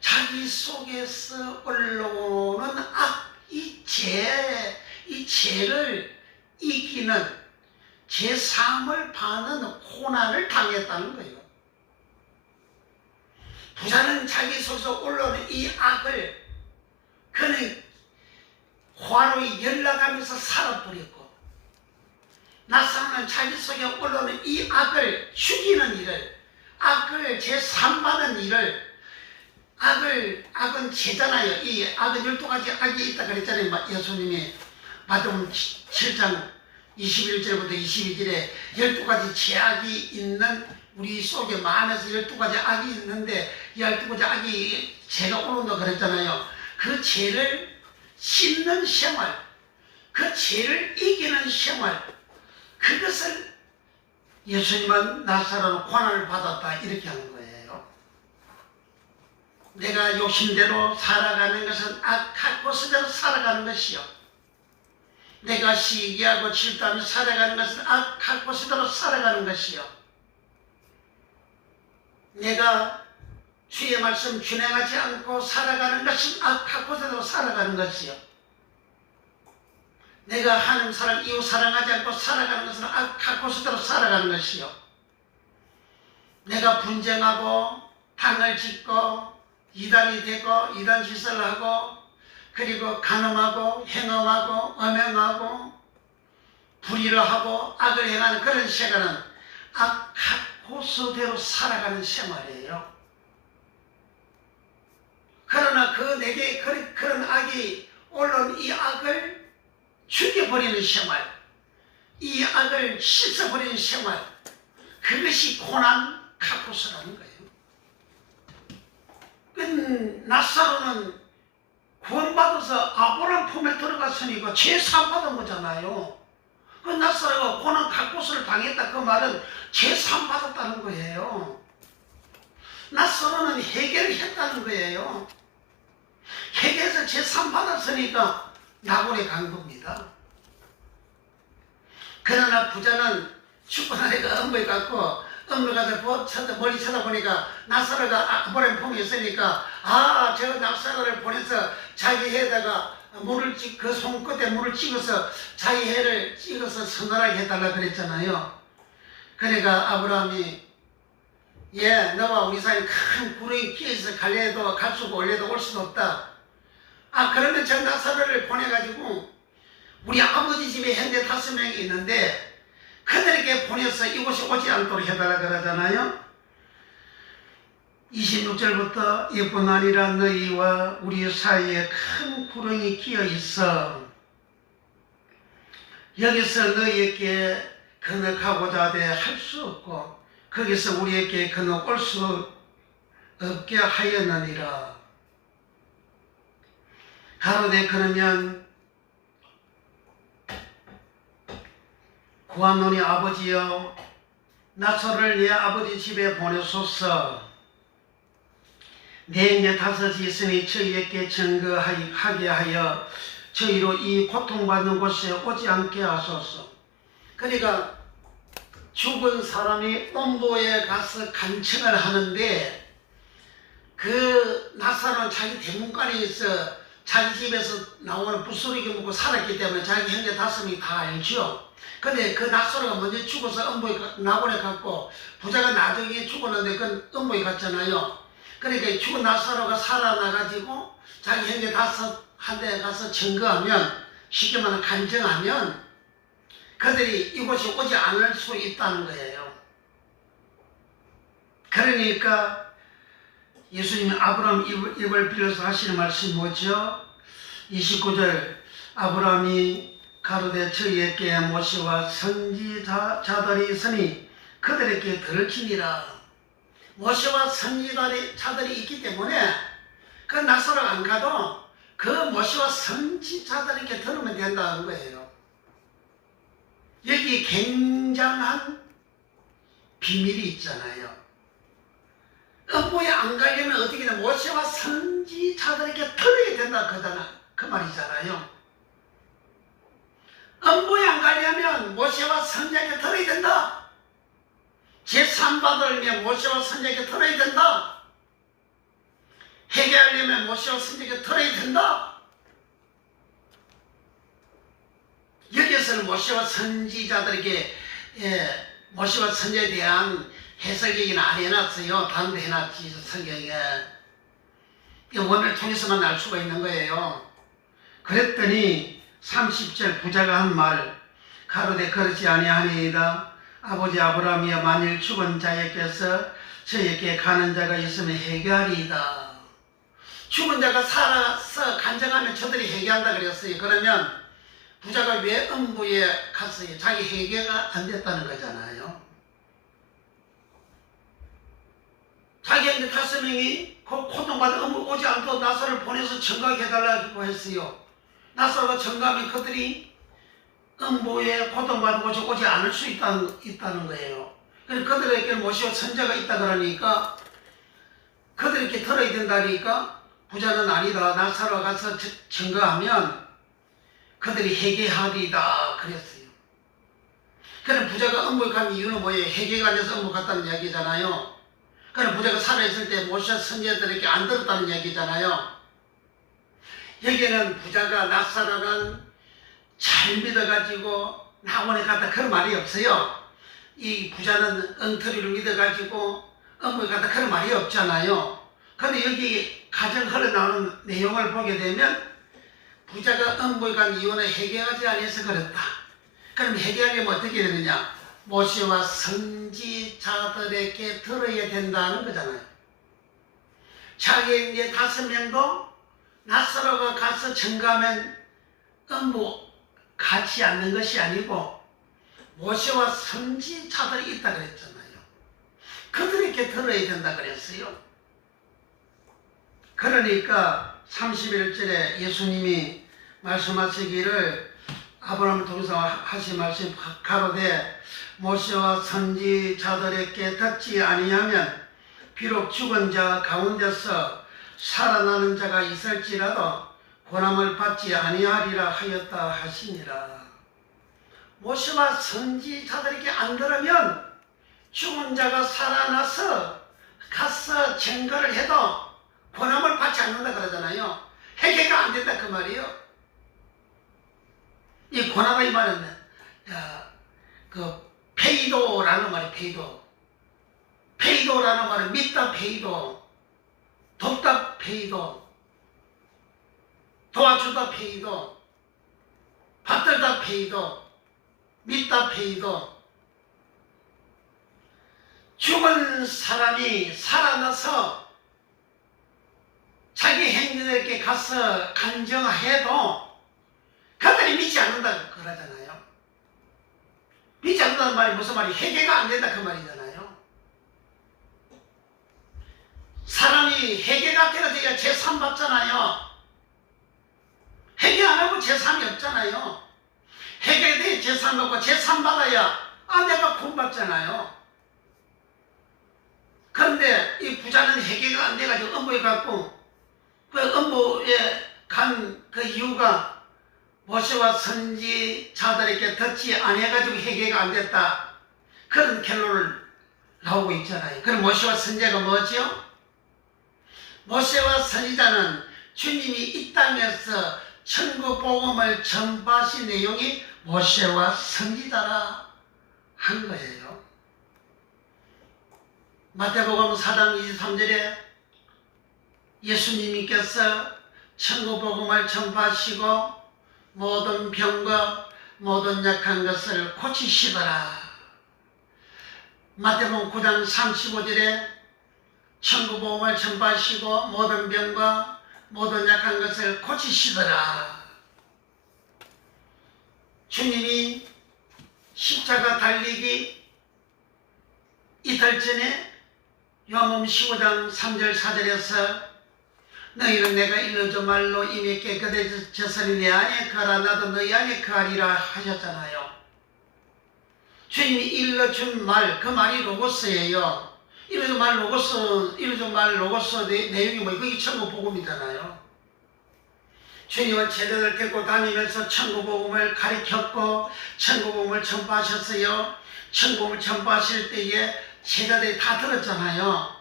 자기 속에서 올라오는 이 죄를 이기는 제3을 받는 고난을 당했다는 거예요. 부자는 자기 속에서 올라오는 이 악을 그는 화로 열나가면서 살아버렸고, 나사로는 자기 속에 올라오는 이 악을 죽이는 일을, 악을 제3받는 일을, 악은 죄잖아요. 이 악은 12가지 악이 있다 그랬잖아요. 예수님이 마태복음 7장 21절부터 22절에 12가지 죄악이 있는 우리 속에 마음에서 12가지 악이 있는데 12가지 악이 죄가 오른다 그랬잖아요. 그 죄를 씻는 생활, 그 죄를 이기는 생활, 그것을 예수님은 나사로는 고난을 받았다 이렇게 하는 거예요. 내가 욕심대로 살아가는 것은 악한 곳으로 살아가는 것이요, 내가 시기하고 질투하며 살아가는 것은 악한 곳으로 살아가는 것이요, 내가 주의 말씀 준행하지 않고 살아가는 것은 악한 곳으로 살아가는 것이요, 내가 하나님 사랑 이웃 사랑하지 않고 살아가는 것은 악한 곳으로 살아가는 것이요, 내가 분쟁하고 당을 짓고 이단이 되고 이단 짓을 하고 그리고 간음하고 행음하고 음행하고 불의를 하고 악을 행하는 그런 생활은 악한 고수대로 살아가는 생활이에요. 그러나 내게 그런 악이 올라온 이 악을 죽여버리는 생활, 이 악을 씻어버리는 생활, 그것이 고난 카코스라는 거예요. 나사로는 구원받아서 아브라함 품에 들어갔으니까 죄 사함받은 거잖아요. 그 나사로가 고난 카코스를 당했다 그 말은 죄 사함받았다는 거예요. 나사로는 해결했다는 거예요. 해결해서 죄 사함받았으니까 낙원에 간 겁니다. 그러나 부자는 죽고 나니까 엄마에 갔고 엄마 가서 머리 쳐다보니까 나사로가 아브라함 품에 있으니까 저 나사로를 보내서 자기 해에다가 그 손끝에 물을 찍어서 자기 해를 찍어서 서늘하게 해달라 그랬잖아요. 그러니까 아브라함이 너와 우리 사이에 큰 구렁이 끼어서 갈래도 갈 수고 올래도 올 수도 없다. 그러면 저 나사로를 보내가지고 우리 아버지 집에 현재 5명이 있는데 그들에게 보내서 이곳에 오지 않도록 해달라 그러잖아요. 26절부터 이뿐 아니라 너희와 우리 사이에 큰 구렁이 끼어 있어 여기서 너희에게 건너가고자 하되 할 수 없고 거기서 우리에게 건너 올 수 없게 하였느니라. 가로되 그러면 구하노니 아버지여 나사로를 내 아버지 집에 보내소서. 내 형제 5이 있으니 저희에게 증거하게 하여 저희로 이 고통받는 곳에 오지 않게 하소서. 그러니까 죽은 사람이 음보에 가서 간청을 하는데 그 나사로는 자기 대문간에서 자기 집에서 나오는 부스러기 먹고 살았기 때문에 자기 형제 5명이 다 알죠. 근데 그 나사로가 먼저 죽어서 음보에 낙원에 갔고 부자가 나중에 죽었는데 그 음보에 갔잖아요. 그러니까 죽은 나사로가 살아나가지고 자기 형제 5한테 가서 증거하면, 쉽게 말하면 간증하면 그들이 이곳에 오지 않을 수 있다는 거예요. 그러니까 예수님이 아브라함 입을 빌려서 하시는 말씀이 뭐죠? 29절 아브라함이 가로되 저희에게 모세와 선지자들이 있으니 그들에게 들키니라. 모세와 선지자들이 있기 때문에 그 나사로 안 가도 그 모세와 선지자들에게 들으면 된다는 거예요. 여기 굉장한 비밀이 있잖아요. 음부에 안 가려면 어떻게 돼? 모세와 선지자들에게 들어야 된다 그 말이잖아요. 음부에 안 가려면 모세와 선지자에게 들어야 된다. 제산 받으려면 모세와 선지자에게 들어야 된다. 회개하려면 모세와 선지자에게 들어야 된다. 여기에서는 모세와 선지자들에게 모세와 선지자에 대한 해석 얘기는 안 해놨어요. 다른 데 해놨지 성경에. 원을 통해서만 알 수가 있는 거예요. 그랬더니 30절 부자가 한 말 가로되 그렇지 아니하니이다. 아버지 아브라함이여 만일 죽은 자에게서 저에게 가는 자가 있으면 회개하리이다. 죽은 자가 살아서 간증하면 저들이 회개한다 그랬어요. 그러면 부자가 왜 음부에 갔어요? 자기 회개가 안 됐다는 거잖아요. 자기한테 5명이 고통받아 음부 오지 않도록 나사를 보내서 청각해 해달라고 했어요. 나사로가 청각하면 그들이 음부에 고통받고 오지 않을 수 있다는 거예요. 그래서 그들에게 모시고 선자가 있다 그러니까 그들에게 들어야 된다니까 부자는 아니다. 나사로 가서 증거하면 그들이 회개하리다 그랬어요. 그럼 부자가 음부에 간 이유는 뭐예요? 회개가 안 돼서 음부 갔다는 이야기잖아요. 그럼 부자가 살아있을 때 모세 선지자들에게 안 들었다는 이야기잖아요. 여기는 부자가 나사로는 잘 믿어가지고 낙원에 갔다 그런 말이 없어요. 이 부자는 엉터리를 믿어가지고 음부에 갔다 그런 말이 없잖아요. 그런데 여기 가정 흘러나오는 내용을 보게 되면 부자가 음부에 간 이유는 회개하지 않아서 그렇다. 그럼 회개하려면 어떻게 되느냐? 모세와 선지자들에게 들어야 된다는 거잖아요. 자기 이제 5명도 나사로가 가서 증거하면 음부 가지 않는 것이 아니고 모세와 선지자들이 있다 그랬잖아요. 그들에게 들어야 된다 그랬어요. 그러니까 31절에 예수님이 말씀하시기를 아브라함을 통해서 하신 말씀 가로되 모세와 선지자들에게 듣지 아니하면 비록 죽은 자 가운데서 살아나는 자가 있을지라도 고난을 받지 아니하리라 하였다 하시니라. 모세와 선지자들에게 안 들으면 죽은 자가 살아나서 가서 증거를 해도 고난을 받지 않는다 그러잖아요. 회개가 안 된다 그 말이에요. 이 고난과 이 말은 그 페이도라는 말이 페이도라는 말은 믿다 페이도, 돕다 페이도, 도와주다 페이도, 받들다 페이도, 믿다 페이도. 죽은 사람이 살아나서 자기 행위들에게 가서 간증해도 그들이 믿지 않는다 그러잖아요. 믿지 않는다는 말이 무슨 말이? 회개가 안 된다 그 말이잖아요. 사람이 회개가 되어야 제3 받잖아요. 회개 안 하고 제3이 없잖아요. 회개돼야 제3 받고 제3 받아야 내가 구원 받잖아요. 그런데 이 부자는 회개가 안 돼가지고 음부에 갔고 그 음부에 간 그 이유가 모세와 선지자들에게 듣지 않아가지고 회개가 안 됐다. 그런 결론을 나오고 있잖아요. 그럼 모세와 선지자가 뭐죠? 모세와 선지자는 주님이 이 땅에서 천국 복음을 전파하신 내용이 모세와 선지자라 한 거예요. 마태복음 4장 23절에 예수님께서 천국 복음을 전파하시고 모든 병과 모든 약한 것을 고치시더라. 마태복음 9장 35절에 천국복음을 전파하시고 모든 병과 모든 약한 것을 고치시더라. 주님이 십자가 달리기 이틀 전에 요한복음 15장 3절 4절에서 너희는 내가 일러준 말로 이미 깨끗해졌으니 내 안에 거하라 나도 너희 안에 거하리라 하셨잖아요. 주님이 일러준 말, 그 말이 로고스예요. 일러준 말 로고스 내용이 뭐예요? 그게 천국복음이잖아요. 주님은 제자들 데리고 다니면서 천국복음을 가르쳤고 천국복음을 전파하셨어요. 천국복음을 전파하실 때에 제자들이 다 들었잖아요.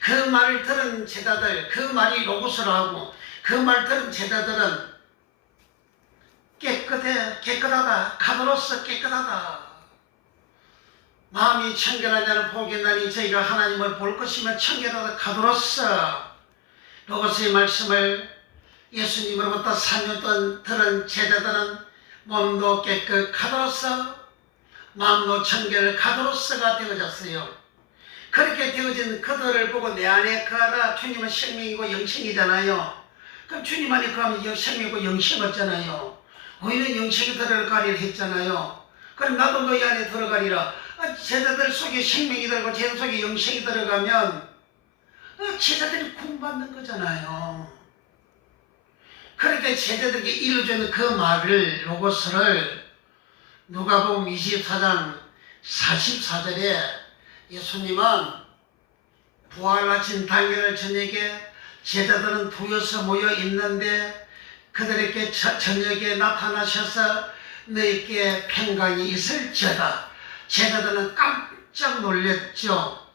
그 말을 들은 제자들, 그 말이 로고스라고, 그 말 들은 제자들은 깨끗하다, 카도로서 깨끗하다. 마음이 청결한 자는 복이 있나니 저희가 하나님을 볼 것이면 청결하다, 카도로서. 로고스의 말씀을 예수님으로부터 3년 동안 들은 제자들은 몸도 깨끗, 카도로서, 마음도 청결, 카도로서가 되어졌어요. 그렇게 되어진 그들을 보고 내 안에 거하라. 주님은 생명이고 영생이잖아요. 그럼 주님 안에 거하면 생명이고 영생 없잖아요. 우리는 영생이 들어가리라 했잖아요. 그럼 나도 너희 안에 들어가리라. 제자들 속에 생명이 들어가고 제자 속에 영생이 들어가면 제자들이 구원받는 거잖아요. 그렇게 제자들에게 일러주는 그 말을, 로고스를 누가복음 24장 44절에 예수님은 부활하신 당일 저녁에 제자들은 부여서 모여 있는데 그들에게 저녁에 나타나셔서 너희께 평강이 있을지어다. 제자들은 깜짝 놀랐죠.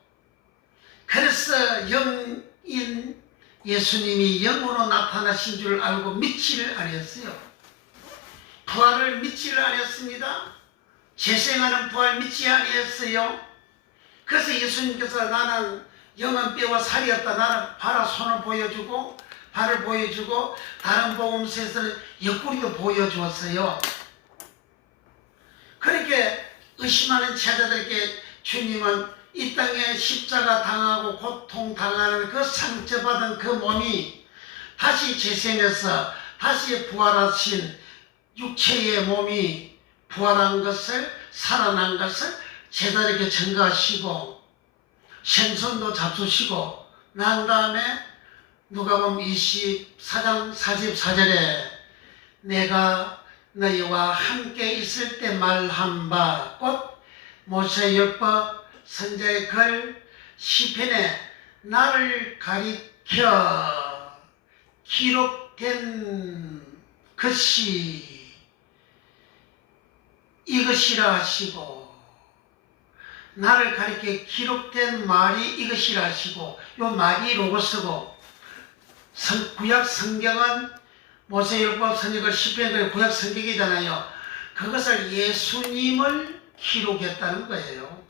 그래서 영인 예수님이 영으로 나타나신 줄 알고 믿지를 아니었어요. 부활을 믿지를 아니었습니다. 재생하는 부활 믿지 아니었어요. 그래서 예수님께서 나는 영은 뼈와 살이었다. 나는 봐라, 손을 보여주고 발을 보여주고 다른 복음서에서는 옆구리도 보여주었어요. 그렇게 의심하는 제자들에게 주님은 이 땅에 십자가 당하고 고통당하는 그 상처받은 그 몸이 다시 재생해서 다시 부활하신 육체의 몸이 부활한 것을, 살아난 것을 제자들에게 증거하시고 생선도 잡수시고 난 다음에 누가복음 24장 44절에 내가 너희와 함께 있을 때 말한 바 곧 모세율법 선지자의 글 시편에 나를 가리켜 기록된 것이 이것이라 하시고, 나를 가리켜 기록된 말이 이것이라 하시고, 요 말이 로고스고, 구약 성경은 모세율법 선지자 시편의 구약 성경이잖아요. 그것을 예수님을 기록했다는 거예요.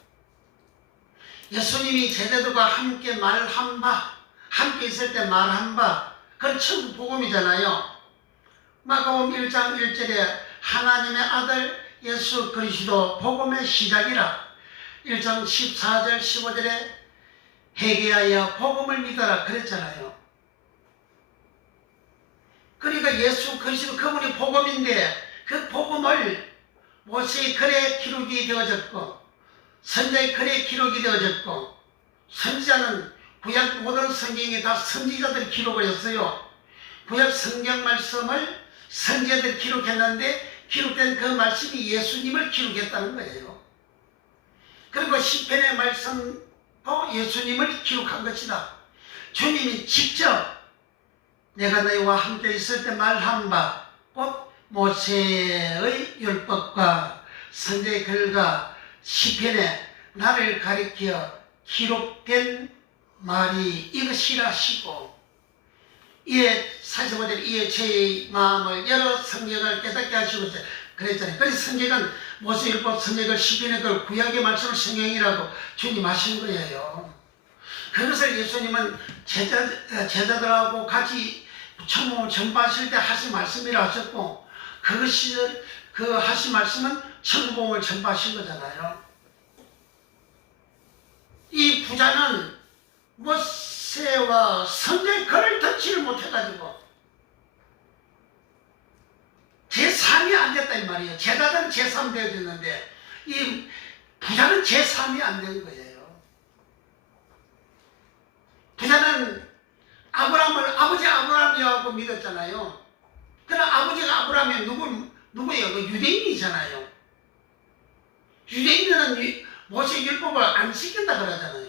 예수님이 제자들과 함께 말한 바, 함께 있을 때 말한 바, 그건 천국 복음이잖아요. 마가복음 1장 1절에 하나님의 아들 예수 그리스도 복음의 시작이라. 1장 14절 15절에 회개하여 복음을 믿어라 그랬잖아요. 그러니까 예수 그리스도 그분이 복음인데 그 복음을 모세의 글에 기록이 되어졌고 선지자의 글에 기록이 되어졌고, 선지자는 구약 모든 성경에 다 선지자들이 기록을 했어요. 구약 성경 말씀을 선지자들이 기록했는데 기록된 그 말씀이 예수님을 기록했다는 거예요. 그리고 시편의 말씀도 예수님을 기록한 것이다. 주님이 직접 내가 너희와 함께 있을 때 말한 바 곧 모세의 율법과 선지자의 글과 시편에 나를 가리켜 기록된 말이 이것이라 하시고, 이에 45절 이에 제 마음을 열어 성경을 깨닫게 하시고 그랬잖아요. 그래서 성경은 모세율법 선지자글 시편의 글 구약의 말씀을 성경이라고 주님 하신 거예요. 그것을 예수님은 제자들하고 같이 천국을 전파하실 때 하신 말씀이라 하셨고, 그것이 그 하신 말씀은 천국을 전파하신 거잖아요. 이 부자는 모세와 성경의 글을 듣지를 못해가지고 제3이 안 됐다 이 말이에요. 제자들은 제3 되어졌는데 이 부자는 제3이 안 된 거예요. 부자는 아브라함을 아버지 아브라함이라고 믿었잖아요. 그러나 아버지가 아브라함이 누구예요? 그 유대인이잖아요. 유대인들은 모세 율법을 안 지킨다 그러잖아요.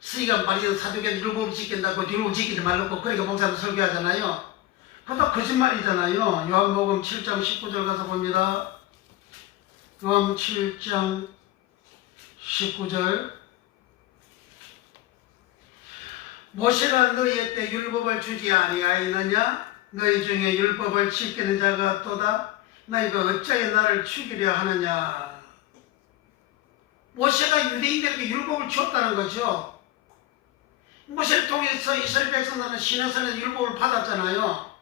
스리가 말이죠. 사두개는 율법을 지킨다고 율법을 지키지 말라고 그러니까 목사님 설교하잖아요. 그것도 거짓말이잖아요. 요한복음 7장 19절 가서 봅니다. 요한 7장 19절 모세가 너희에게 율법을 주지 아니하였느냐? 너희 중에 율법을 지키는 자가 또다. 너희가 어찌하여 나를 죽이려 하느냐? 모세가 유대인들에게 율법을 줬다는 거죠. 모세를 통해서 이스라엘 백성들은 시내산에서 율법을 받았잖아요.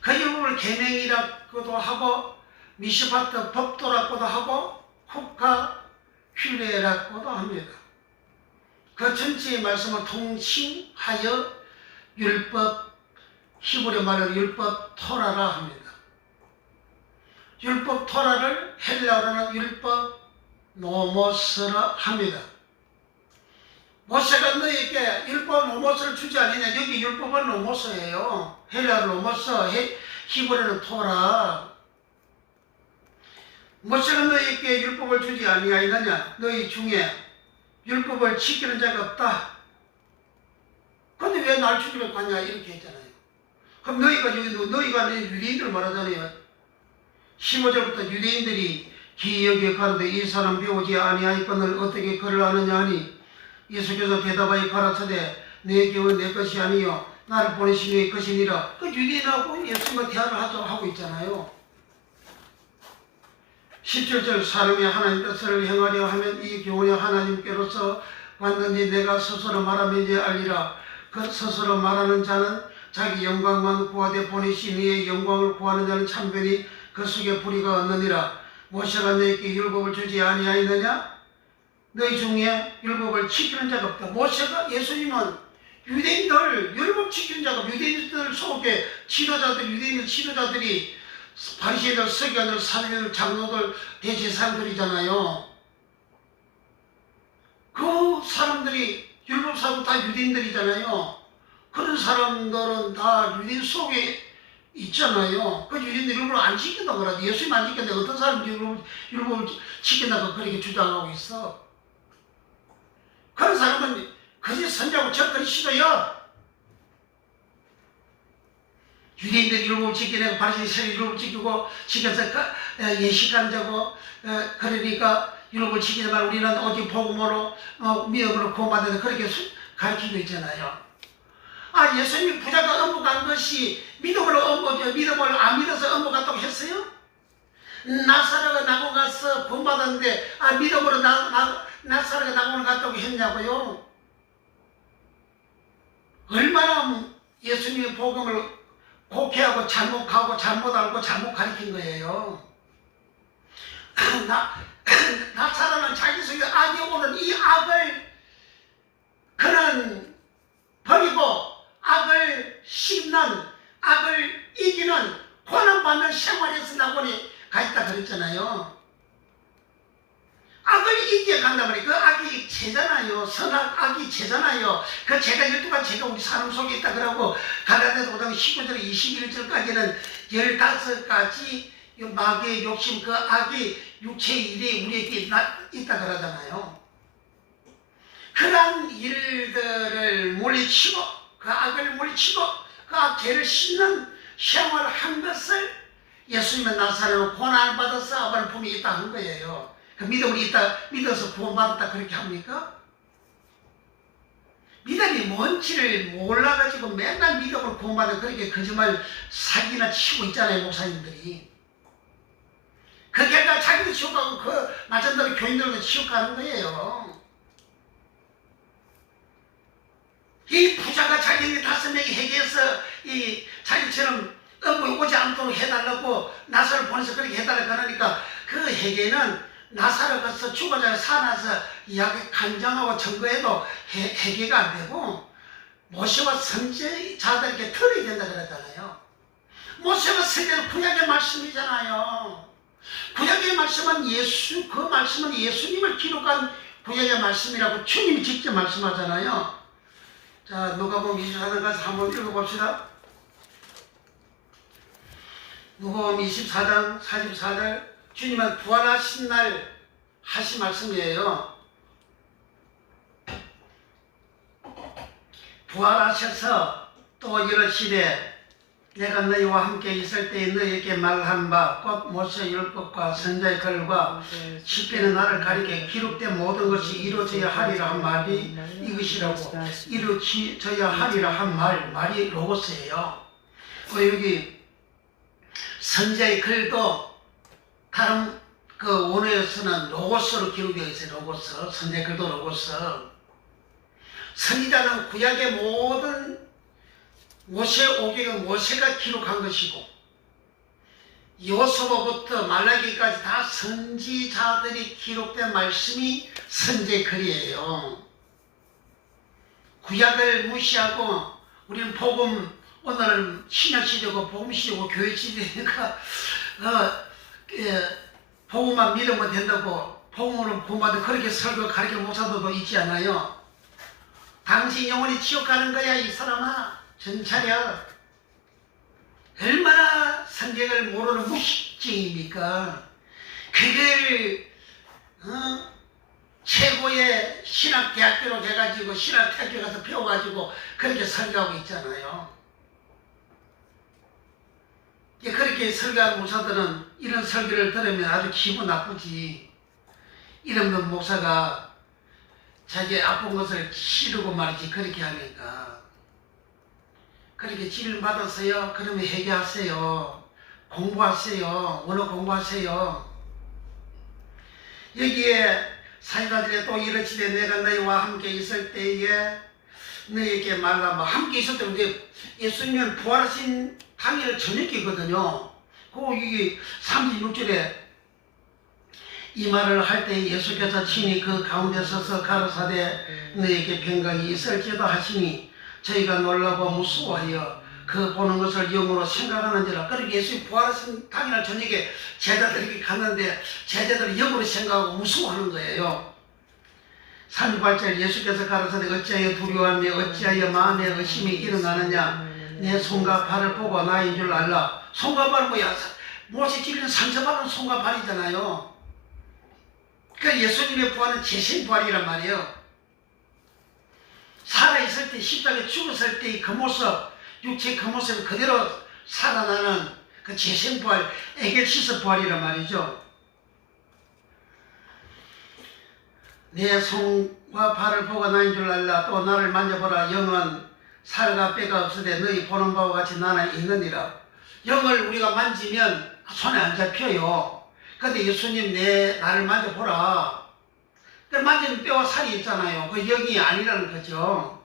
그 율법을 계명이라고도 하고 미시파트 법도라고도 하고 국가 규례라고도 합니다. 그 전체의 말씀을 통칭하여 율법, 히브리 말로 율법 토라라 합니다. 율법 토라를 헬라어로는 율법 노모스라 합니다. 모세가 너에게 율법 노모스를 주지 않느냐? 여기 율법은 노모스예요. 헬라어로 노모스, 히브리는 토라. 모세가 너에게 율법을 주지 아니하였느냐? 너희 중에 율법을 지키는 자가 없다. 근데 왜 날 죽이려고 하냐? 이렇게 했잖아요. 그럼 너희가 유대인들 말하잖아요. 15절부터 유대인들이 기여기에 가로되 이 사람 배우지 아니하였거늘 어떻게 그를 아느냐 하니 예수께서 대답하여 가라사대 내 교은 내 것이 아니요 나를 보내신 이의 것이니라. 그 유대인하고 예수님과 대화를 하고 있잖아요. 17절 사람이 하나님 뜻을 행하려 하면 이 교훈이 하나님께로서 왔는지 내가 스스로 말하면 이제 알리라. 그 스스로 말하는 자는 자기 영광만 구하되 보내신 이의 영광을 구하는 자는 참변히 그 속에 불의가 없느니라. 모세가 너에게 율법을 주지 아니하였느냐? 너희 중에 율법을 지키는 자가 없다. 모세가 예수님은 유대인들 율법 지키는 자가 유대인들 속에 유대인들 지도자들이 바리새인들, 서기관들, 사도들, 장로들, 대제사장들이잖아요. 그 사람들이 율법사도 다 유대인들이잖아요. 그런 사람들은 다 유대인 속에 있잖아요. 그 유대인들 율법을 안 지킨다고 그러지. 예수님 안 지킨다고 어떤 사람이 율법을 지킨다고 그렇게 주장하고 있어. 그런 사람은 거짓 선자고 접근이 싫어요. 유대인들이 율법을 지키고 바리새인들이 율법을 지키고 지켜서 예식하는 자고 그러니까 율법을 지키지 말고 우리는 오직 복음으로 믿음으로 구원받는다 그렇게 가르치고 있잖아요. 예수님이 부자가 엄복한 것이 믿음을 안 믿어서 엄복했다고 했어요? 나사로가 낙원 가서 구원받았는데 믿음으로 나사로가 낙원을 갔다고 했냐고요? 얼마나 예수님의 복음을 곡해하고 잘못 알고 잘못 가르친 거예요. 나사로는 자기 속에 악이 오는 이 악을 그는 버리고 악을 씹는 악을 이기는 고난받는 생활에서 낙원에 가 있다 그랬잖아요. 악을 이겨 간다 말이에요. 그 악이 죄잖아요. 선악 악이 죄잖아요. 그 죄가 12가지 죄가 우리 사람 속에 있다 그러고 갈라디아서 5장 19절 21절까지는 15가지 마귀의 욕심 그 악이 육체의 일이 우리에게 있다 그러잖아요. 그런 일들을 물리치고 그 악을 물리치고 그 죄를 씻는 생활을 한 것을 예수님은 나사렛으로 고난을 받아서 아버지의 품에 있다 한 거예요. 그 믿어서 구원받았다 그렇게 합니까? 믿음이 뭔지를 몰라가지고 맨날 믿음으로 구원받아 그렇게 거짓말 사기나 치고 있잖아요, 목사님들이. 그 결과 자기도 지옥 가고 그 마찬가지로 교인들도 지옥 가는 거예요. 이 부자가 자기에게 5명이 회개해서 자기처럼 업무 오지 않도록 해달라고 나사를 보내서 그렇게 해달라고 하니까 그 회개는 나사로 가서 죽어서 살아나서 이야기 간장하고 증거해도 해결가 안 되고 모세와 선지자들에게 들어야 된다 그랬잖아요. 모세와 선지자는 구약의 말씀이잖아요. 구약의 말씀은 그 말씀은 예수님을 기록한 구약의 말씀이라고 주님이 직접 말씀하잖아요. 자, 누가복음 24장 가서 한번 읽어봅시다. 누가복음 24장 44절, 주님은 부활하신 날 하신 말씀이에요. 부활하셔서 또 이르시되 내가 너희와 함께 있을 때에 너희에게 말한 바 곧 모세 율법과 선지자의 글과 시편의 나를 가리켜 기록된 모든 것이 이루어져야 하리라 한 말이 이것이라고. 이루어져야 하리라 한 말이 로고스예요. 여기 선지자의 글도 다른 그 원어에서는 로고스로 기록되어 있어요. 로고스. 선지자의 글도 로고스. 선지자는 구약의 모든 모세오경은 모세가 기록한 것이고 요소부터 말라기까지 다 선지자들이 기록된 말씀이 선지자의 글이에요. 구약을 무시하고 우리는 복음, 오늘은 신약시대고 복음시대고 교회시대니까 복음만 믿으면 된다고 복음으로 구원받은 그렇게 설교 가르치는 목사들도 있지 않아요. 당신 영혼이 지옥 가는 거야 이 사람아. 정차려. 얼마나 성경을 모르는 무식증입니까? 그걸 최고의 신학대학교로 해가지고 신학대학교 가서 배워가지고 그렇게 설교하고 있잖아요. 그렇게 설교하는 목사들은 이런 설교를 들으면 아주 기분 나쁘지. 이런 목사가 자기 아픈 것을 치르고 말이지 그렇게 하니까. 그렇게 치료를 받았어요. 그러면 회개하세요. 공부하세요. 원어 공부하세요. 여기에 사도들이 또 이르시되 내가 너희와 함께 있을 때에 너희에게 말하마. 함께 있을 때 이제 예수님은 부활하신 당일 저녁이거든요. 그 이게 36절에 이 말을 할 때 예수께서 친히 그 가운데 서서 가로사대 너희에게 평강이 있을지도 하시니 저희가 놀라고 무서워하여 그 보는 것을 영으로 생각하는지라. 그렇게 예수님 부활하신 당일날 저녁에 제자들에게 갔는데 제자들이 영으로 생각하고 무서워하는 거예요. 38절 예수께서 가로사대 어찌하여 두려워하며 어찌하여 마음에 의심이 일어나느냐. 내 손과 발을 보고 나인 줄 알라. 손과 발은 뭐야? 모세 찔린 상처받은 손과 발이잖아요. 그러니까 예수님의 부활은 재생 부활이란 말이에요. 살아있을 때 십자가에 죽었을 때의 그 모습, 육체의 그 모습이 그대로 살아나는 그 재생부활, 에겔시스 부활이란 말이죠. 내 손과 발을 보고 나인 줄 알라. 또 나를 만져보라. 영은 살과 뼈가 없으되 너희 보는 바와 같이 나는 있느니라. 영을 우리가 만지면 손에 안 잡혀요. 근데 예수님 나를 만져보라. 만지는 뼈와 살이 있잖아요. 그 영이 아니라는 거죠.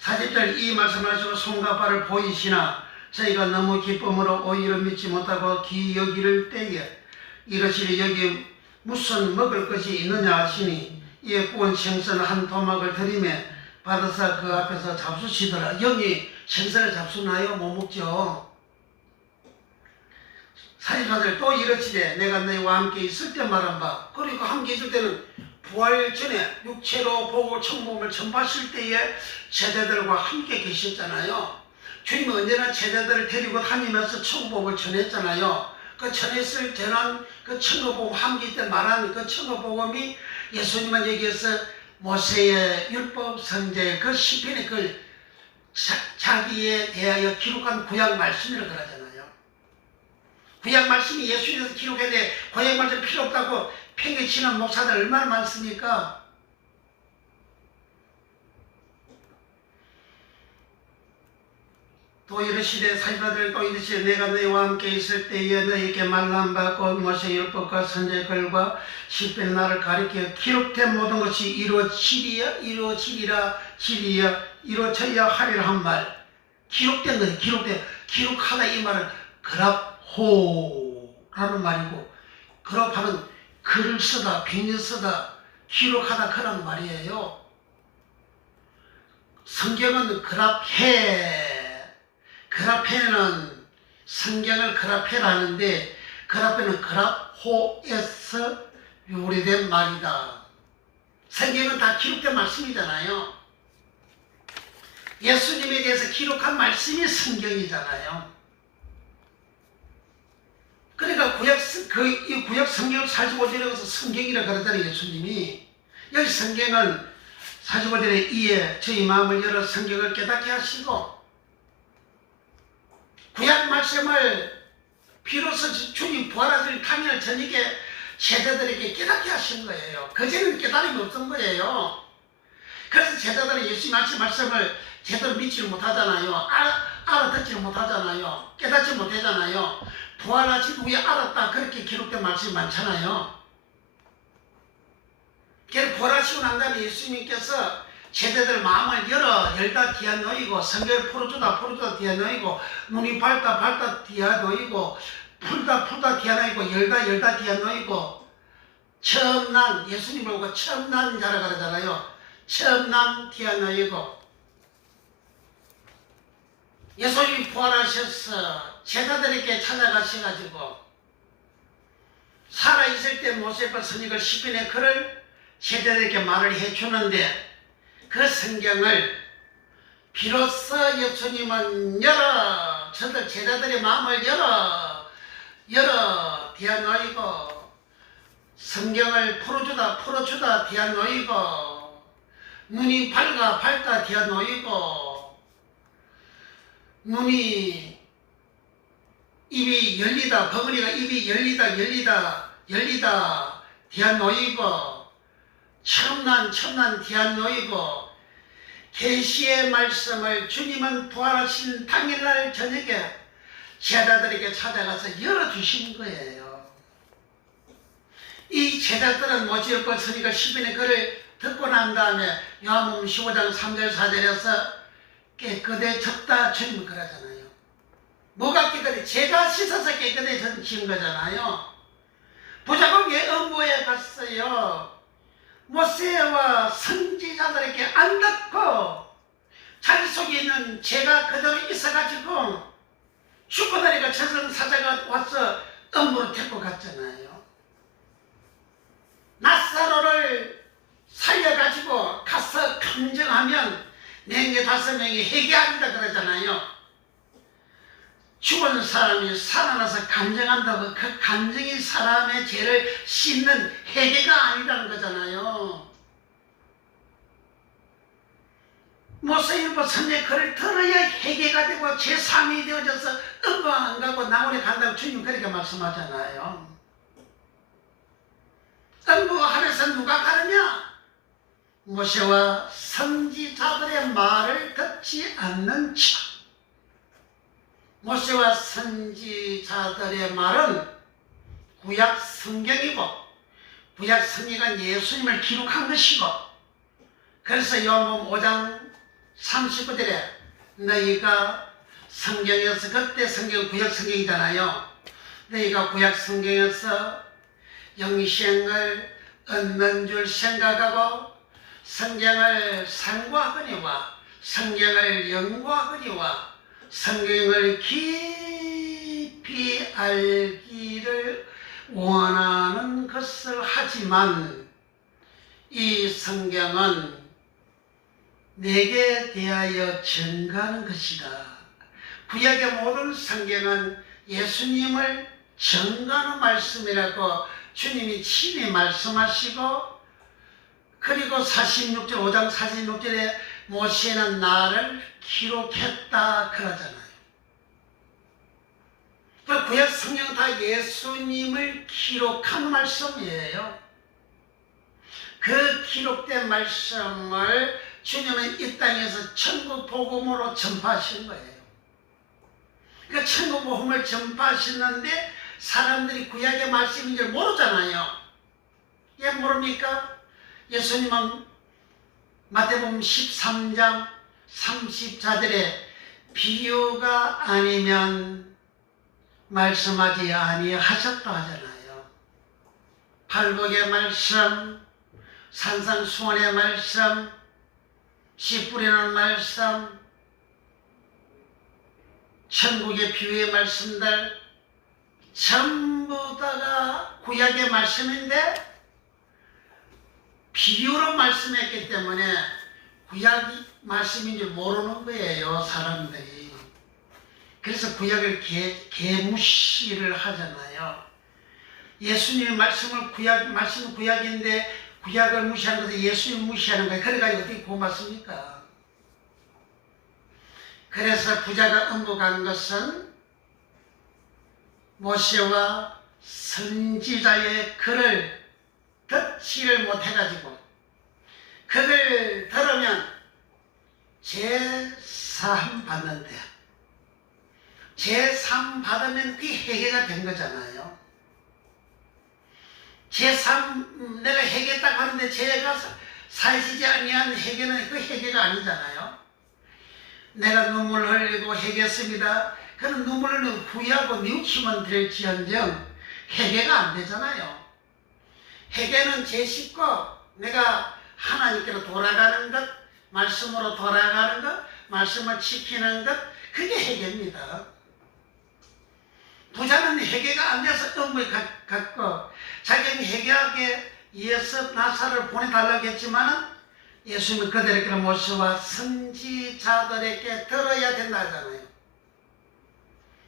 40절 이 말씀하시고 손과 발을 보이시나 저희가 너무 기쁨으로 오히려 믿지 못하고 기여기를 때에 이러시리 여기 무슨 먹을 것이 있느냐 하시니 이에 구운 생선 한 토막을 들이매 받아서 그 앞에서 잡수시더라. 영이 생선을 잡수나요? 못 먹죠. 44절 또 이르시되 내가 너희와 함께 있을 때 말한 바. 그리고 함께 있을 때는 부활 전에 육체로 보고 천복음을 전파하실 때에 제자들과 함께 계셨잖아요. 주님은 언제나 제자들을 데리고 다니면서 천국복음을 전했잖아요. 그 전한 그 천국복음 함께 때 말하는 그 천국복음이 예수님은 여기에서 모세의 율법 선지자의 그 시편의 그 자기에 대하여 기록한 구약 말씀이라고 그러잖아요. 구약 말씀이 예수님에서 기록했는데 구약 말씀 필요 없다고 팽개치는 목사들 얼마나 많습니까? 또 이르시되 사지마들 또 이르시되 내가 너희와 함께 있을 때에 너희에게 말한 바 곧 모세 율법과 선지자의 글과 시편의 나를 가리켜 기록된 모든 것이 이루어지리야 이루어져야 하리라 한 말. 기록된 거예요. 기록하다 이 말은 그랍호라는 말이고, 그랍하면 글을 쓰다, 비밀 쓰다, 기록하다 그런 말이에요. 성경은 그라페는 성경을 그라페라는데 그라페는 그라호에서 유래된 말이다. 성경은 다 기록된 말씀이잖아요. 예수님에 대해서 기록한 말씀이 성경이잖아요. 그러니까 이 구약 성경 45절에 가서 성경이라 그러잖아요. 예수님이. 여기 성경은 45절에 이에 저희 마음을 열어 성경을 깨닫게 하시고 구약 말씀을 비로소 주님 부활하실 당일 저녁에 제자들에게 깨닫게 하신 거예요. 그전에는 깨달음이 없던 거예요. 그래서 제자들은 예수님 말씀을 제대로 믿지를 못하잖아요. 알아듣지를 못하잖아요. 깨닫지 못하잖아요. 부활하신 후에 알았다 그렇게 기록된 말씀이 많잖아요. 그래서 부활하시고 난 다음에 예수님께서 제자들 마음을 열다 뒤에 놓이고 성경을 풀어주다 뒤에 놓이고 눈이 밝다 뒤에 놓이고 풀다 뒤에 놓이고 열다 뒤에 놓이고 처음 난 예수님을 보고 처음 난 자라 그러잖아요. 처음 난 뒤에 놓이고 예수님이 부활하셔서 제자들에게 찾아가셔가지고 살아있을 때 모세가 선익을 시편의 글을 제자들에게 말을 해주는데 그 성경을 비로소 예수님은 저들 제자들의 마음을 뒤에 놓이고 성경을 풀어주다 뒤에 놓이고 눈이 밝다 뒤에 놓이고 눈이 입이 열리다 벙어리가 입이 열리다 뒤에 놓이고 첨난 뒤에 놓이고 계시의 말씀을 주님은 부활하신 당일날 저녁에 제자들에게 찾아가서 열어주신 거예요. 이 제자들은 모세의 선지자 시편의 글을 듣고 난 다음에 요한복음 15장 3절 4절에서 깨끗해졌다 주님은 그러잖아요. 뭐가 깨끗해? 제가 씻어서 깨끗해진 거잖아요. 부자가 왜 음부에 갔어요? 모세와 선지자들에게 안 듣고 자기 속에 있는 죄가 그대로 있어가지고 죽고 나니까 저승사자가 와서 음부로 데리고 갔잖아요. 나사로를 살려가지고 가서 감정하면 4명 5명이 회개합니다 그러잖아요. 죽은 사람이 살아나서 감정한다고 그 감정이 사람의 죄를 씻는 회개가 아니라는 거잖아요. 모세일보 선지의 글을 들어야 회개가 되고 제3이 되어져서 음부 안 가고 나원에 간다고 주님 그렇게 말씀하잖아요. 음부 하늘에서 누가 가느냐? 모세와 선지자들의 말을 듣지 않는 자. 모세와 선지자들의 말은 구약 성경이고 구약 성경은 예수님을 기록한 것이고 그래서 요한복음 5장 39절에 너희가 성경에서 그때 성경 구약 성경이잖아요. 너희가 구약 성경에서 영생을 얻는 줄 생각하고 성경을 상고하거니와 성경을 연구하거니와 성경을 깊이 알기를 원하는 것을 하지만 이 성경은 내게 대하여 증거하는 것이다. 구약의 모든 성경은 예수님을 증거하는 말씀이라고 주님이 친히 말씀하시고 그리고 5장 46절에 모세는 나를 기록했다 그러잖아요. 그 구약 성경 다 예수님을 기록한 말씀이에요. 그 기록된 말씀을 주님은 이 땅에서 천국 복음으로 전파하신 거예요. 그 천국 복음을 전파하셨는데 사람들이 구약의 말씀인 줄 모르잖아요. 왜 모릅니까? 예수님은 마태복음 13장 30절에 비유가 아니면 말씀하지 아니하셨다 하잖아요. 팔복의 말씀, 산상수훈의 말씀, 씨 뿌리는 말씀, 천국의 비유의 말씀들 전부 다가 구약의 말씀인데 비유로 말씀했기 때문에 구약 말씀인 줄 모르는 거예요, 사람들이. 그래서 구약을 개무시를 하잖아요. 예수님의 말씀은 구약인데 구약을 무시하는 것은 예수님 무시하는 거예요. 그래가지고 어떻게 고맙습니까? 그래서 부자가 음부간 것은 모세와 선지자의 글을 듣지를 못해가지고 그걸 들으면 제3 받는데 제3 받으면 그게 회개가 된 거잖아요. 제3 내가 회개했다고 하는데 제가 사시지 아니한 회개는 그 회개가 아니잖아요. 내가 눈물 흘리고 회개했습니다. 그런 눈물 흘리고 후회하고 뉘우치면 될지언정 회개가 안 되잖아요. 회개는 제 씻고 내가 하나님께로 돌아가는 것, 말씀으로 돌아가는 것, 말씀을 지키는 것, 그게 회개입니다. 부자는 회개가 안 돼서 음을 갖고 자기는 회개하기 위해서 나사를 보내달라고 했지만 예수님은 그들에게 모세와 선지자들에게 들어야 된다 하잖아요.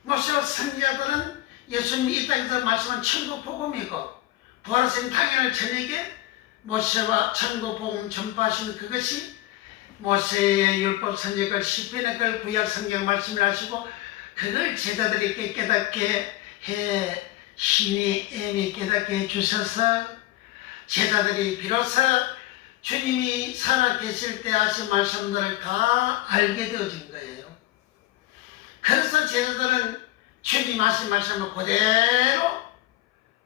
모세와 선지자들은 예수님이 이 땅에서 말씀한 천국 복음이고 부활하신 당일날 저녁에 모세와 천국 복음 전파하시는 그것이 모세의 율법 선지글 시편의 글 구약 성경 말씀을 하시고 그걸 제자들에게 깨닫게 해 신이 애미 깨닫게 해주셔서 제자들이 비로소 주님이 살아계실 때 하신 말씀들을 다 알게 되어진 거예요. 그래서 제자들은 주님 하신 말씀을 그대로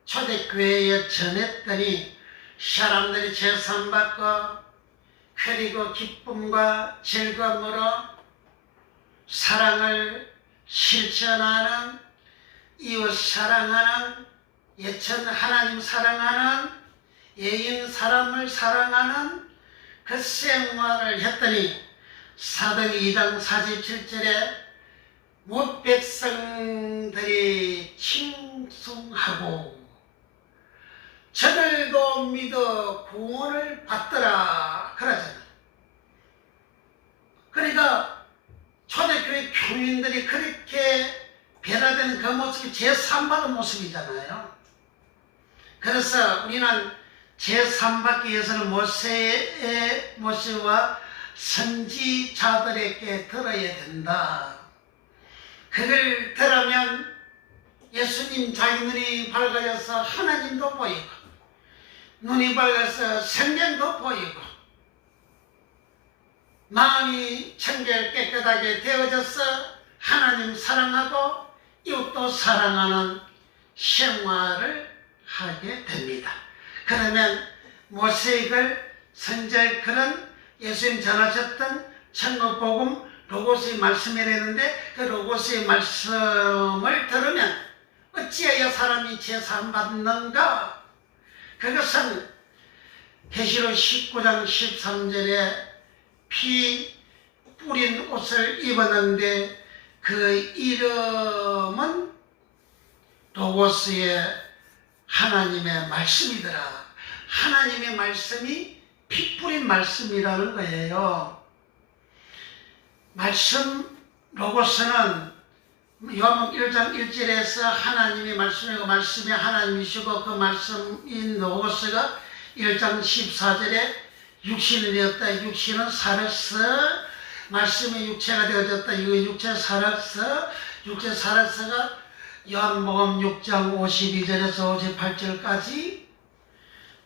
초대교회에 전했더니 사람들이 제삼받고 그리고 기쁨과 즐거움으로 사랑을 실천하는 이웃 사랑하는 예천 하나님 사랑하는 예인 사람을 사랑하는 그 생활을 했더니 사도행 2장 47절에 못 백성들이 칭송하고 저들도 믿어 구원을 받더라 그러잖아요. 그러니까 초대교회 교인들이 그렇게 변화되는 그 모습이 제3받은 모습이잖아요. 그래서 우리는 제3받기 위해서는 모세와 선지자들에게 들어야 된다. 그걸 들으면 예수님 자기 눈이 밝아져서 하나님도 보이고 눈이 밝아서 생명도 보이고 마음이 청결 깨끗하게 되어져서 하나님 사랑하고 이웃도 사랑하는 생활을 하게 됩니다. 그러면 모세의 글, 선지자의 글은 예수님 전하셨던 천국복음 로고스의 말씀이라는데 그 로고스의 말씀을 들으면 어찌하여 사람이 제사함 받는가? 그것은 계시록 19장 13절에 피 뿌린 옷을 입었는데 그 이름은 로고스의 하나님의 말씀이더라. 하나님의 말씀이 피 뿌린 말씀이라는 거예요. 말씀 로고스는 요한복음 1장 1절에서 하나님의 말씀이고 말씀이 하나님이시고 그 말씀인 로고스가 1장 14절에 육신이 되었다. 육신은 살았어. 말씀이 육체가 되어졌다. 이거 육체 살았어. 육체 살았어가 요한복음 6장 52절에서 58절까지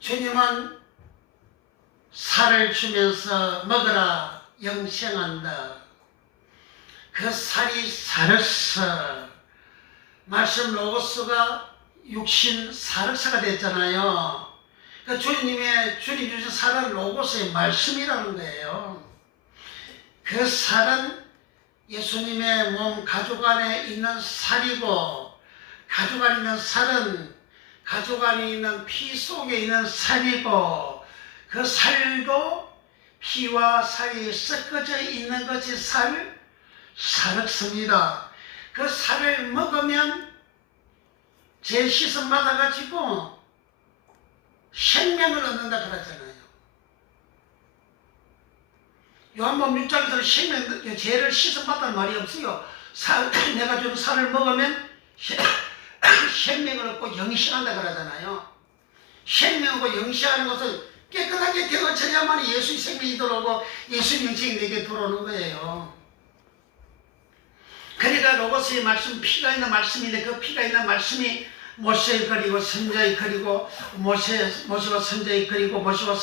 주님은 살을 주면서 먹으라 영생한다. 그 살이 살았어. 말씀 로고스가 육신 살았어가 됐잖아요. 그 주님 주신 살은 로고스의 말씀이라는 거예요. 그 살은 예수님의 몸 가죽 안에 있는 살이고 가죽 안에 있는 살은 가죽 안에 있는 피 속에 있는 살이고 그 살도 피와 살이 섞어져 있는 것이 살육습니다. 그 살을 먹으면 제시선 받아가지고 생명을 얻는다 그러잖아요. 요한복음 6장에서는 죄를 씻음받다는 말이 없어요. 내가 준 살을 먹으면 생명을 얻고 영생한다 그러잖아요. 생명하고 영생하는 것은 깨끗하게 되어져야만 예수의 생명이 들어오고 예수의 영생이 내게 들어오는 거예요. 그러니까 로고스의 말씀, 피가 있는 말씀인데 그 피가 있는 말씀이 모세의 글이고 선자의 글이고 모세와 선자의 글이고 모세와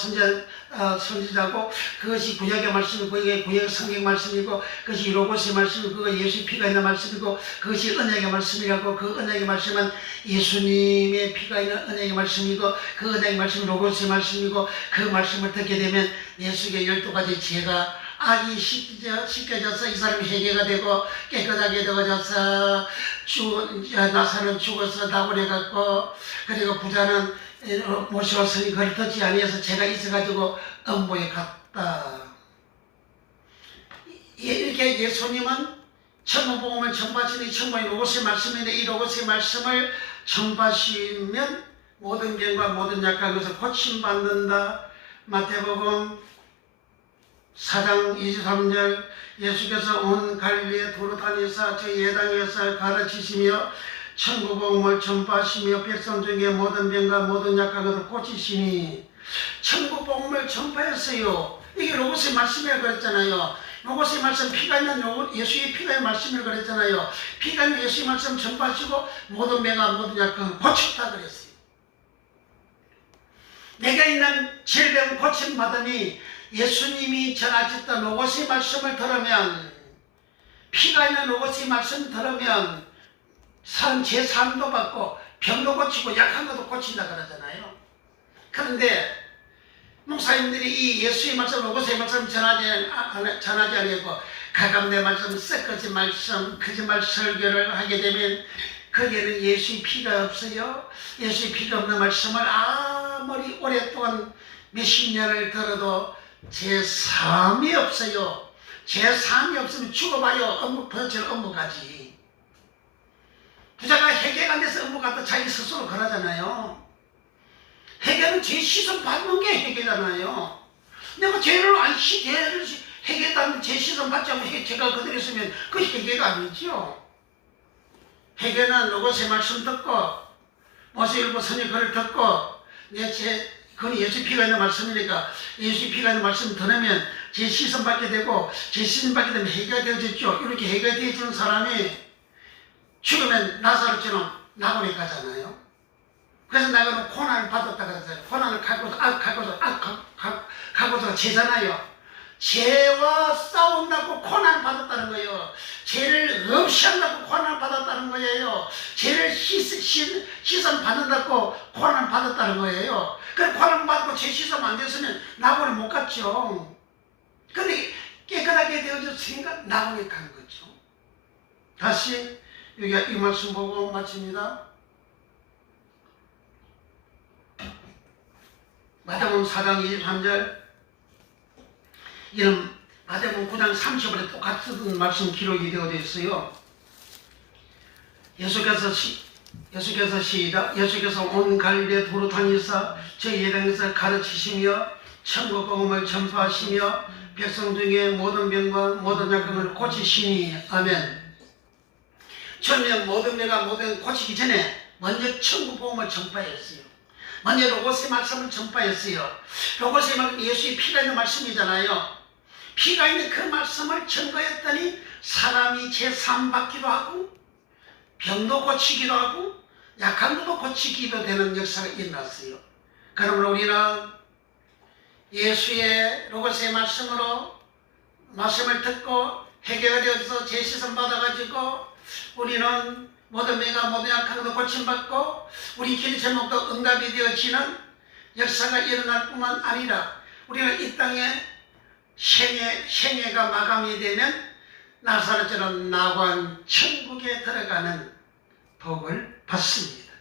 선지자고 그것이 구약의 말씀이고 그게 구약의 성경 말씀이고 그것이 로고스의 말씀이고 그거 예수의 피가 있는 말씀이고 그것이 언약의 말씀이라고 그 언약의 말씀은 예수님의 피가 있는 언약의 말씀이고 그 언약의 말씀이 로고스의 말씀이고 그 말씀을 듣게 되면 예수의 12가지 죄가 악이 씻겨져서 이 사람이 회개가 되고 깨끗하게 되어져서 나사는 죽어서 나그네갔고 그리고 부자는 모세와 선이 그를 듣지 아니해서 죄가 있어가지고 음부에 갔다. 이렇게 예수님은 천국복음을 전파하시니 천국의 로고스의 말씀인데 이 로고스의 말씀을 전파하시면 모든 병과 모든 약한 것을 고침받는다. 마태복음 4장 23절 예수께서 온 갈릴리에 두루 다니사 저희 예당에서 가르치시며 천국복음을 전파하시며 백성 중에 모든 병과 모든 약한 것을 고치시니 천국복음을 전파했어요. 이게 로고스의 말씀이라고 그랬잖아요. 로고스의 말씀 피가 있는 예수의 피가 있는 말씀이라고 그랬잖아요. 피가 있는 예수의 말씀 전파하시고 모든 병과 모든 약한 것을 고쳤다 그랬어요. 내가 있는 질병 고침받으니 예수님이 전하셨던 로고스의 말씀을 들으면 피가 있는 로고스의 말씀 들으면 제 삶도 받고 병도 고치고 약한 것도 고친다 그러잖아요. 그런데 목사님들이 이 예수의 말씀 로고스의 말씀 전하지 아니하고 가감내 말씀 섞어진 말씀 거짓말 설교를 하게 되면 거기에는 예수의 피가 없어요. 예수의 피가 없는 말씀을 아무리 오랫동안 몇십 년을 들어도 제 삶이 없어요. 제 삶이 없으면 죽어봐요. 업무가지. 부자가 회개가 안 돼서 업무 갔다 자기 스스로 그러잖아요. 회개는 죄 씻음 받는 게 회개잖아요. 내가 죄를 회개했다면 죄 씻음 받지 않고 죄가 그대로 있으면 그게 회개가 아니죠. 회개는 로고스의 말씀 듣고 모세일보 선의 글을 듣고 그건 예수 피가 있는 말씀이니까 예수 피가 있는 말씀 들으면 제 시선 받게 되고 제 시선 받게 되면 해가 되어졌죠. 이렇게 해가 되어지는 사람이 죽으면 나사로처럼 낙원에 가잖아요. 그래서 나그는 고난을 받았다 그랬어요. 고난을 가고서 죄잖아요. 죄와 싸운다고 고난을 받았다는 거예요. 죄를 없이 한다고 고난을 받았다는 거예요. 죄를 시선 받는다고 고난을 받았다는 거예요. 그래 고난을 받고 죄 시선 안 됐으면 낙원에 못 갔죠. 근데 깨끗하게 되어졌으니까 낙원에 간 거죠. 다시 여기 이 말씀 보고 마칩니다. 마태복음 4장 23절 이런 마태복음 9장 30절에 똑같은 말씀 기록이 되어져 있어요. 예수께서 온 갈릴리에 두루 다니사 저희 예당에서 가르치시며 천국복음을 전파하시며 백성 중에 모든 병과 모든 약함을 고치시니 아멘. 처음에 모든 병과 모든 고치기 전에 먼저 천국복음을 전파했어요. 먼저 로고스의 말씀을 전파했어요. 로고스의 말씀 예수의 피가 있는 말씀이잖아요. 피가 있는 그 말씀을 전거했더니 사람이 죄사함 받기도 하고 병도 고치기도 하고 약한 것도 고치기도 되는 역사가 일어났어요. 그러므로 우리는 예수의 로고스의 말씀으로 말씀을 듣고 회개가 되어서 죄시선 받아가지고 우리는 모든 병과 모든 약한 것도 고침받고 우리 기도 제목도 응답이 되어지는 역사가 일어날 뿐만 아니라 우리는 이 땅에 생애가 마감이 되면 나사로처럼 낙원 천국에 들어가는 복을 받습니다.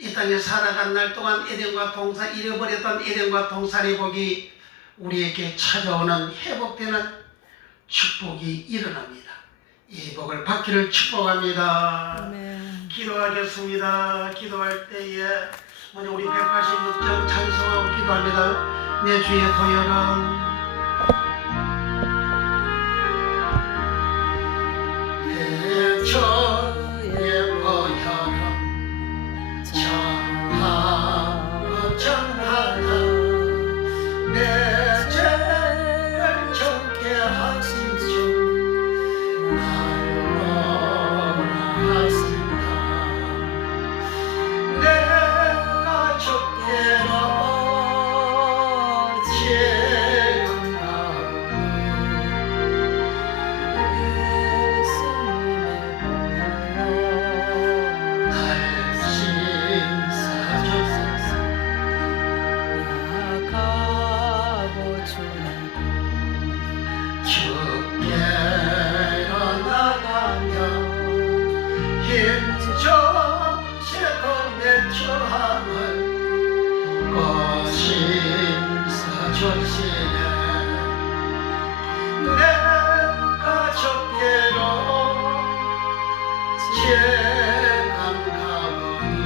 이 땅에 살아간 날 동안 에덴과 동산 잃어버렸던 에덴과 동산의 복이 우리에게 찾아오는 회복되는 축복이 일어납니다. 이 복을 받기를 축복합니다. 아멘. 기도하겠습니다. 기도할 때에 먼저 우리 186장 찬송하고 기도합니다. 내 주의 보혈은 내 주의 보혈은 정하고 정하다 내 죄를 적게 하신 주 나를 원하신다. 내가 적게로 내가 적게로 재감가보니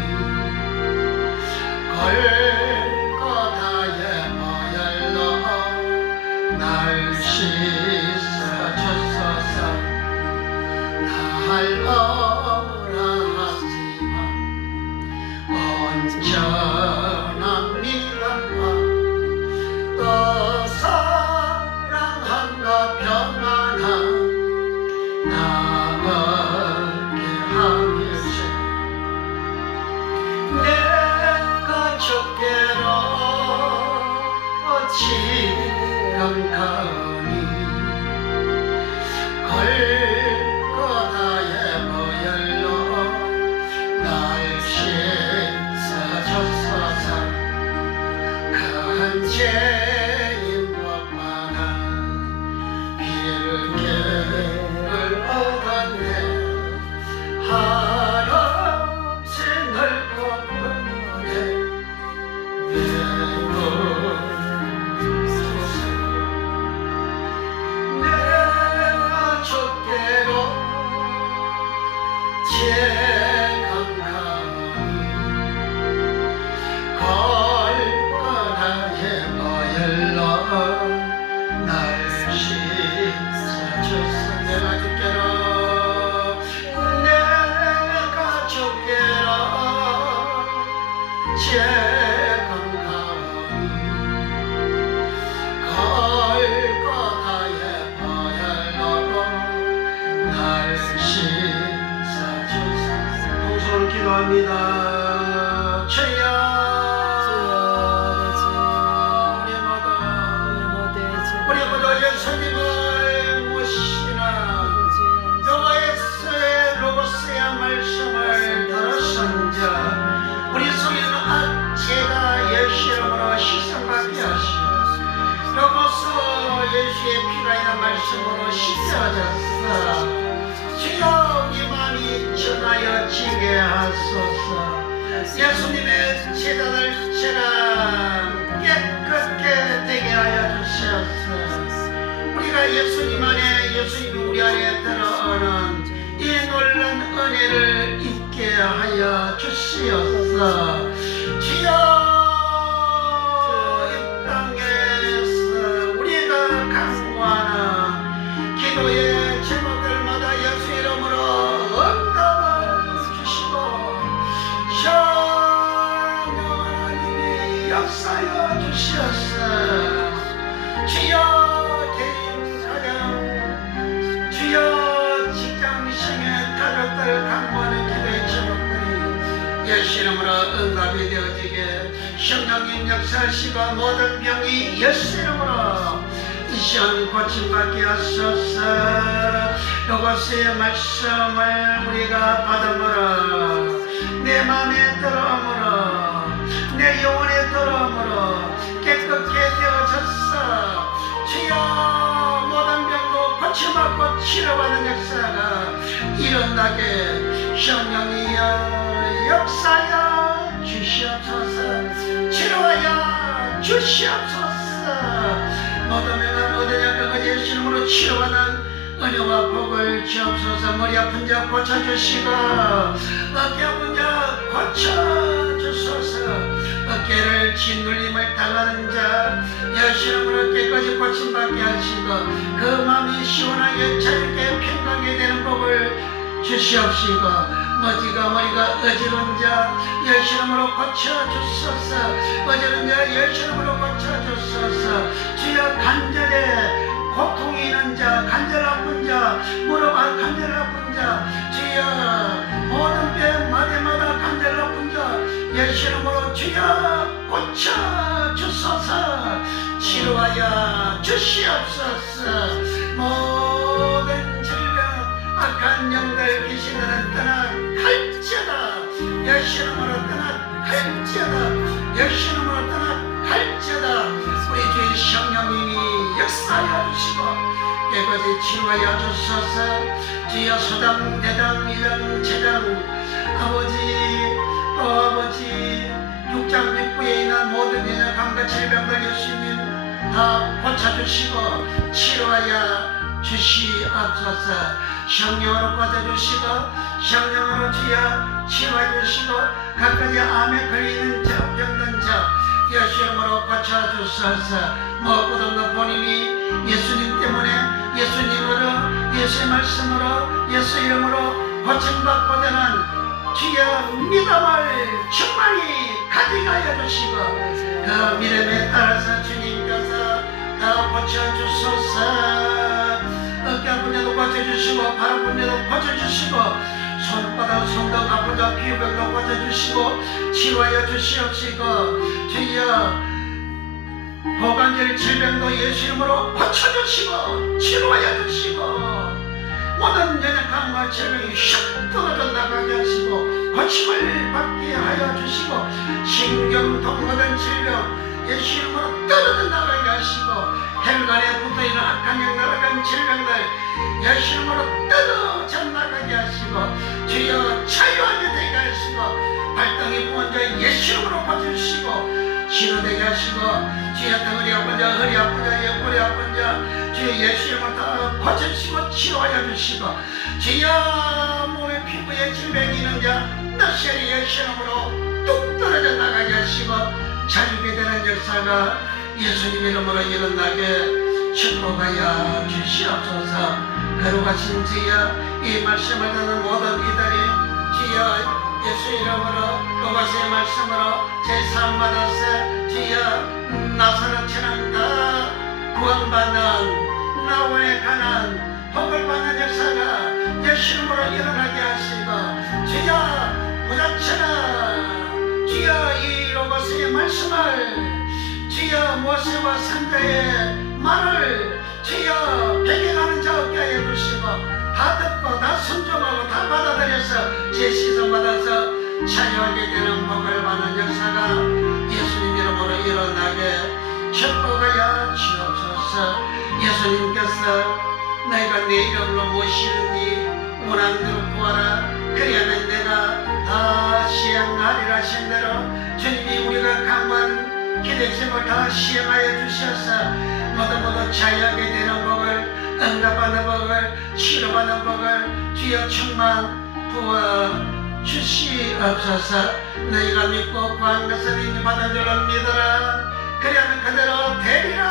골고다의 보혈로 날 씻어주소서. 날 오라 하지만 온전한 믿음과 또 사랑함과 평안함 나가게 하면서 내가 적게로 지감가오니 골고다의 보혈로 날 씻어주소서. 큰 죄인 법마다 빌게를 얻었네. 한없이 넓고 푸르네. 내가 적게로 재감가오니 골고다의 보혈로 날 씻어주소서. 내가 적게로 재감가오니 골고다의 보혈로 날 씻어주소서. 동서로 기도합니다. 주여 우리 모두 예수님을 모시나 로고스의 말씀을 들었은 자 우리 속에는 죄가 예수님으로 씻음받게 하시고 로고스 예수의 피가 있는 말씀으로 씻겨졌어. 주여 우리 마음이 전하여 지게 하소서. 예수님의 제단을 제라 깨끗게 되게 하여 주시옵소서. 우리가 예수님 안에 예수님이 우리 안에 들어오는 이 놀란 은혜를 잊게 하여 주시옵소서. 주여 이 땅에서 우리가 간구하는 기도의 제목들마다 예수 이름으로 응답을 주시고 성령 하나님이 역사하여 주시옵소서. 주여 개인 사랑 주여 직장생의 가족들 간구하는 기도의 제목들이 예수 이름으로 응답이 되어지게 성령님 역사하시고 모든 병이 예수 이름으로 이 시간 고침받게 하소서. 로고스의 말씀을 우리가 받음으로 내 마음에 들어오므로 내 영혼에 들어오므로 깨끗게 되어졌어. 주여 모든 병도 고침받고 치료받는 역사가 일어나게 성령이여 역사여 주시옵소서. 치료하여 주시옵소서. 모든 명함 모든 약간 예수 이름으로 치료받는 은혜와 복을 주옵소서. 머리 아픈 자 고쳐주시고 어깨 아픈 자 고쳐주소서. 어깨를 짓눌림을 당하는 자 예수 이름으로 깨끗이 고침받게 하시고 그 마음이 시원하게 자유롭게 평강하게 되는 복을 주시옵시고 머리가 어지러운 자 예수 이름으로 고쳐주소서. 어지러운 자 예수 이름으로 고쳐주소서. 주여 간절해 고통이 있는 자, 간절 아픈 자, 무릎 간절 아픈 자, 주여 모든 뼈 마디마다 간절 아픈 자, 예수 이름으로 주여 고쳐 주소서. 치료하여 주시옵소서. 모든 질병, 악한 영들 귀신들은 떠나갈지어다. 예수 이름으로 떠나갈지어다. 예수 이름으로 떠나갈지어다. 우리 주의 성령님이 역사하여 주시고 깨끗이 치료하여 주소서. 주여 소당 대당 이당 제당 아버지 육장 육부에 있는 모든 연약함과 질병들 예수님 다 고쳐주시고 치료하여 주시옵소서. 성령으로 고쳐주시고 성령으로 주여 치료해 주시고 각가지 암에 걸리는 자 병든 자 예수 이름으로 고쳐주소서. 무엇보다 본인이 예수님 때문에 예수님으로 예수의 말씀으로 예수 이름으로 고침받고자 하는 주여 믿음을 충만히 가지게 하여 주시고 그 믿음에 따라서 주님께서 다 고쳐주소서. 어깨 아픈 데도 고쳐주시고 발 아픈 데도 고쳐주시고 손바닥 손도 아픈 자 피부병도 고쳐주시고 치료하여 주시옵시고 주여 고관절 질병도 예수 이름으로 고쳐주시고 치료하여 주시고 모든 연약함과 질병이 슉 떨어져 나가게 하시고 고침을 받게 하여 주시고 신경통 모든 질병 예수 이름으로 떨어져 나가게 하시고 혈관에 붙어있는 악한 영들 악한 질병들 예수 이름으로 떨어져 나가게 하시고 주여 자유하게 되게 하시고 발등이 부은 자 예수 이름으로 고쳐주시고 치료되게 하시고 주여 덩어리 아픈 자 허리 아픈 자 옆구리 아픈 자 주여 예수 이름으로 다 고쳐주시고 치료하여 주시고 주여 몸에 피부에 질병이 있는 자 낯설이 예수 이름으로 뚝 떨어져 나가게 하시고 자유게 되는 역사가 예수님 이름으로 일어나게 축복하여 주시옵소서. 거룩하신 주여 이 말씀을 듣는 모든 이들이 주여 예수 이름으로 로마서의 말씀으로 제3 받아서 주여 나사렛처럼 다 구원받는 나원에 가는 복을 받는 역사가 예수 이름으로 일어나게 하시고 주여 부자처럼 주여 이 로마서의 말씀을 주여 모세와 산자의 말을 주여 배경하는 자 없게 하여 주시고 다 듣고 다 순종하고 다 받아들여서 제 시선 받아서 자유하게 되는 복을 받는 역사가 예수님 이름으로 일어나게 축복하여 주옵소서. 예수님께서 내가 내 이름으로 무엇이든지 원하는 대로 구하라 그리하면 내가 다 시행하리라 하신 대로 주님이 우리가 강구한 기대심을 다 시행하여 주셔서 모두 자유하게 되는 복을 응답하는 복을 치료받는 복을 주여 충만 부어 주시옵소서. 너희가 믿고 구한 것을 이미 받은 줄로 믿어라. 그리하면 그대로 되리라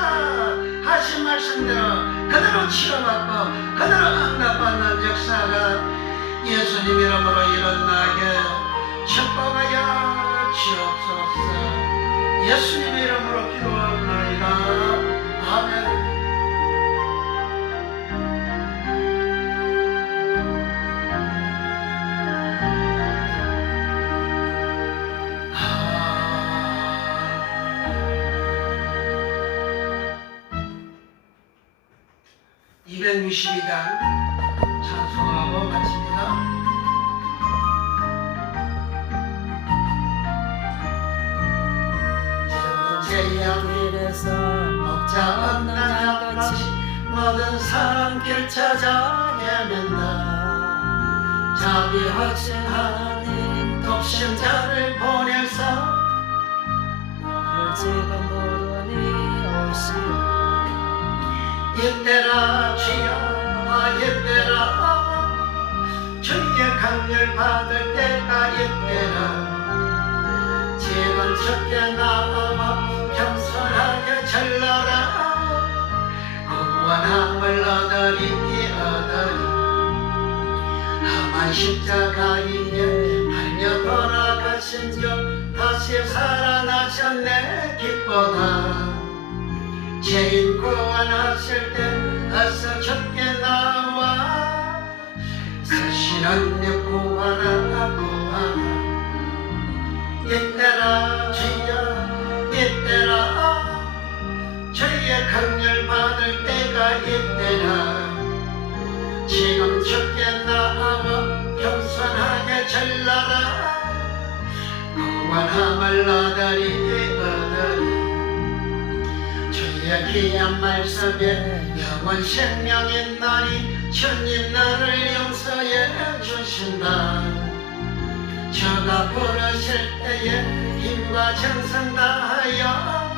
하신 말씀대로 그대로 치료받고 그대로 응답받는 역사가 예수님 이름으로 일어나게 축복하여 주옵소서. 예수님 이름으로 기도하옵나이다. 아멘. (262장) 찬송하고 마칩니다. 제야길에서 목자 없는 양같이 모든 사람 길 찾아 헤맨다. 자비 확신 하나님 독생자를 보내서 너를 지금 부르니 오시오. 이때라 주여 이때라 주의 강렬 받을 때가 이때라 지금 쫓겨 나와 겸손하게 절러라 구원함을 얻으리 하만 십자가에 달려 돌아가신 주 다시 살아나셨네 기뻐라 죄인 구원하실 때 어서 좁게 나와 사신 언니 구하라 이때라 주여 이때라 주의 강렬 받을 때가 이때라 지금 좁게 나와 겸손하게 절러라 구원함을 얻으리 주의 귀한 말씀에 영원 생명인 날이 주님 나를 용서해 주신다 저가 부르실 때에 힘과 정성 다하여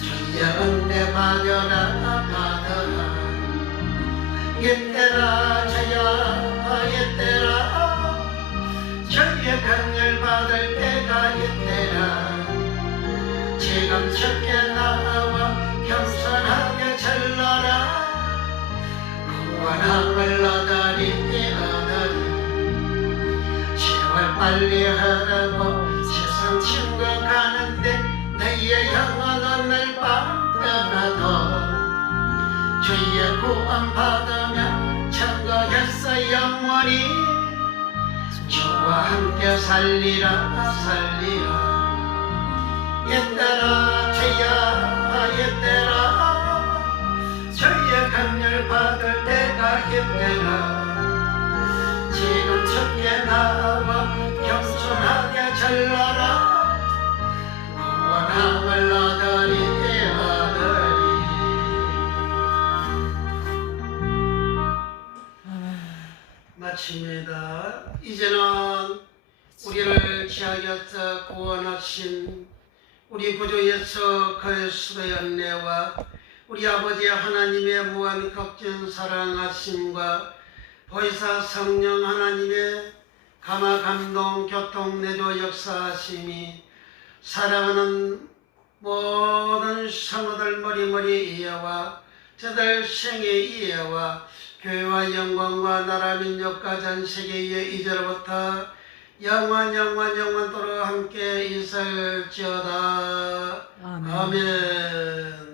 주의 은혜 받으라 이때라 저야 이때라 주의 강렬 받을 때가 이때라 지금 좁게 나와 겸손하게 절러라 구원함을 얻으리 세월 빨리 흐르고 세상 친구 가는데 너의 영혼은 늘 떠나도 주의 구원 받으면 천국에서 영원히 주와 함께 살리라 이때라 주여 이때라 주의 강렬 받을 때가 이때라 지금 좁게 나와 겸손하게 절러라 구원함을 얻으리 마칩니다. 이제는 우리를 지하여서 구원하신 우리 구주 예수 그리스도의 은혜와 우리 아버지 하나님의 무한 값진 사랑하심과 보혜사 성령 하나님의 감화 감동 교통 내조 역사하심이 사랑하는 모든 성도들 머리머리 이해와 저들 생의 이해와 교회와 영광과 나라 민족과 전 세계의 이제로부터 영원토록 함께 있을지어다. 아멘.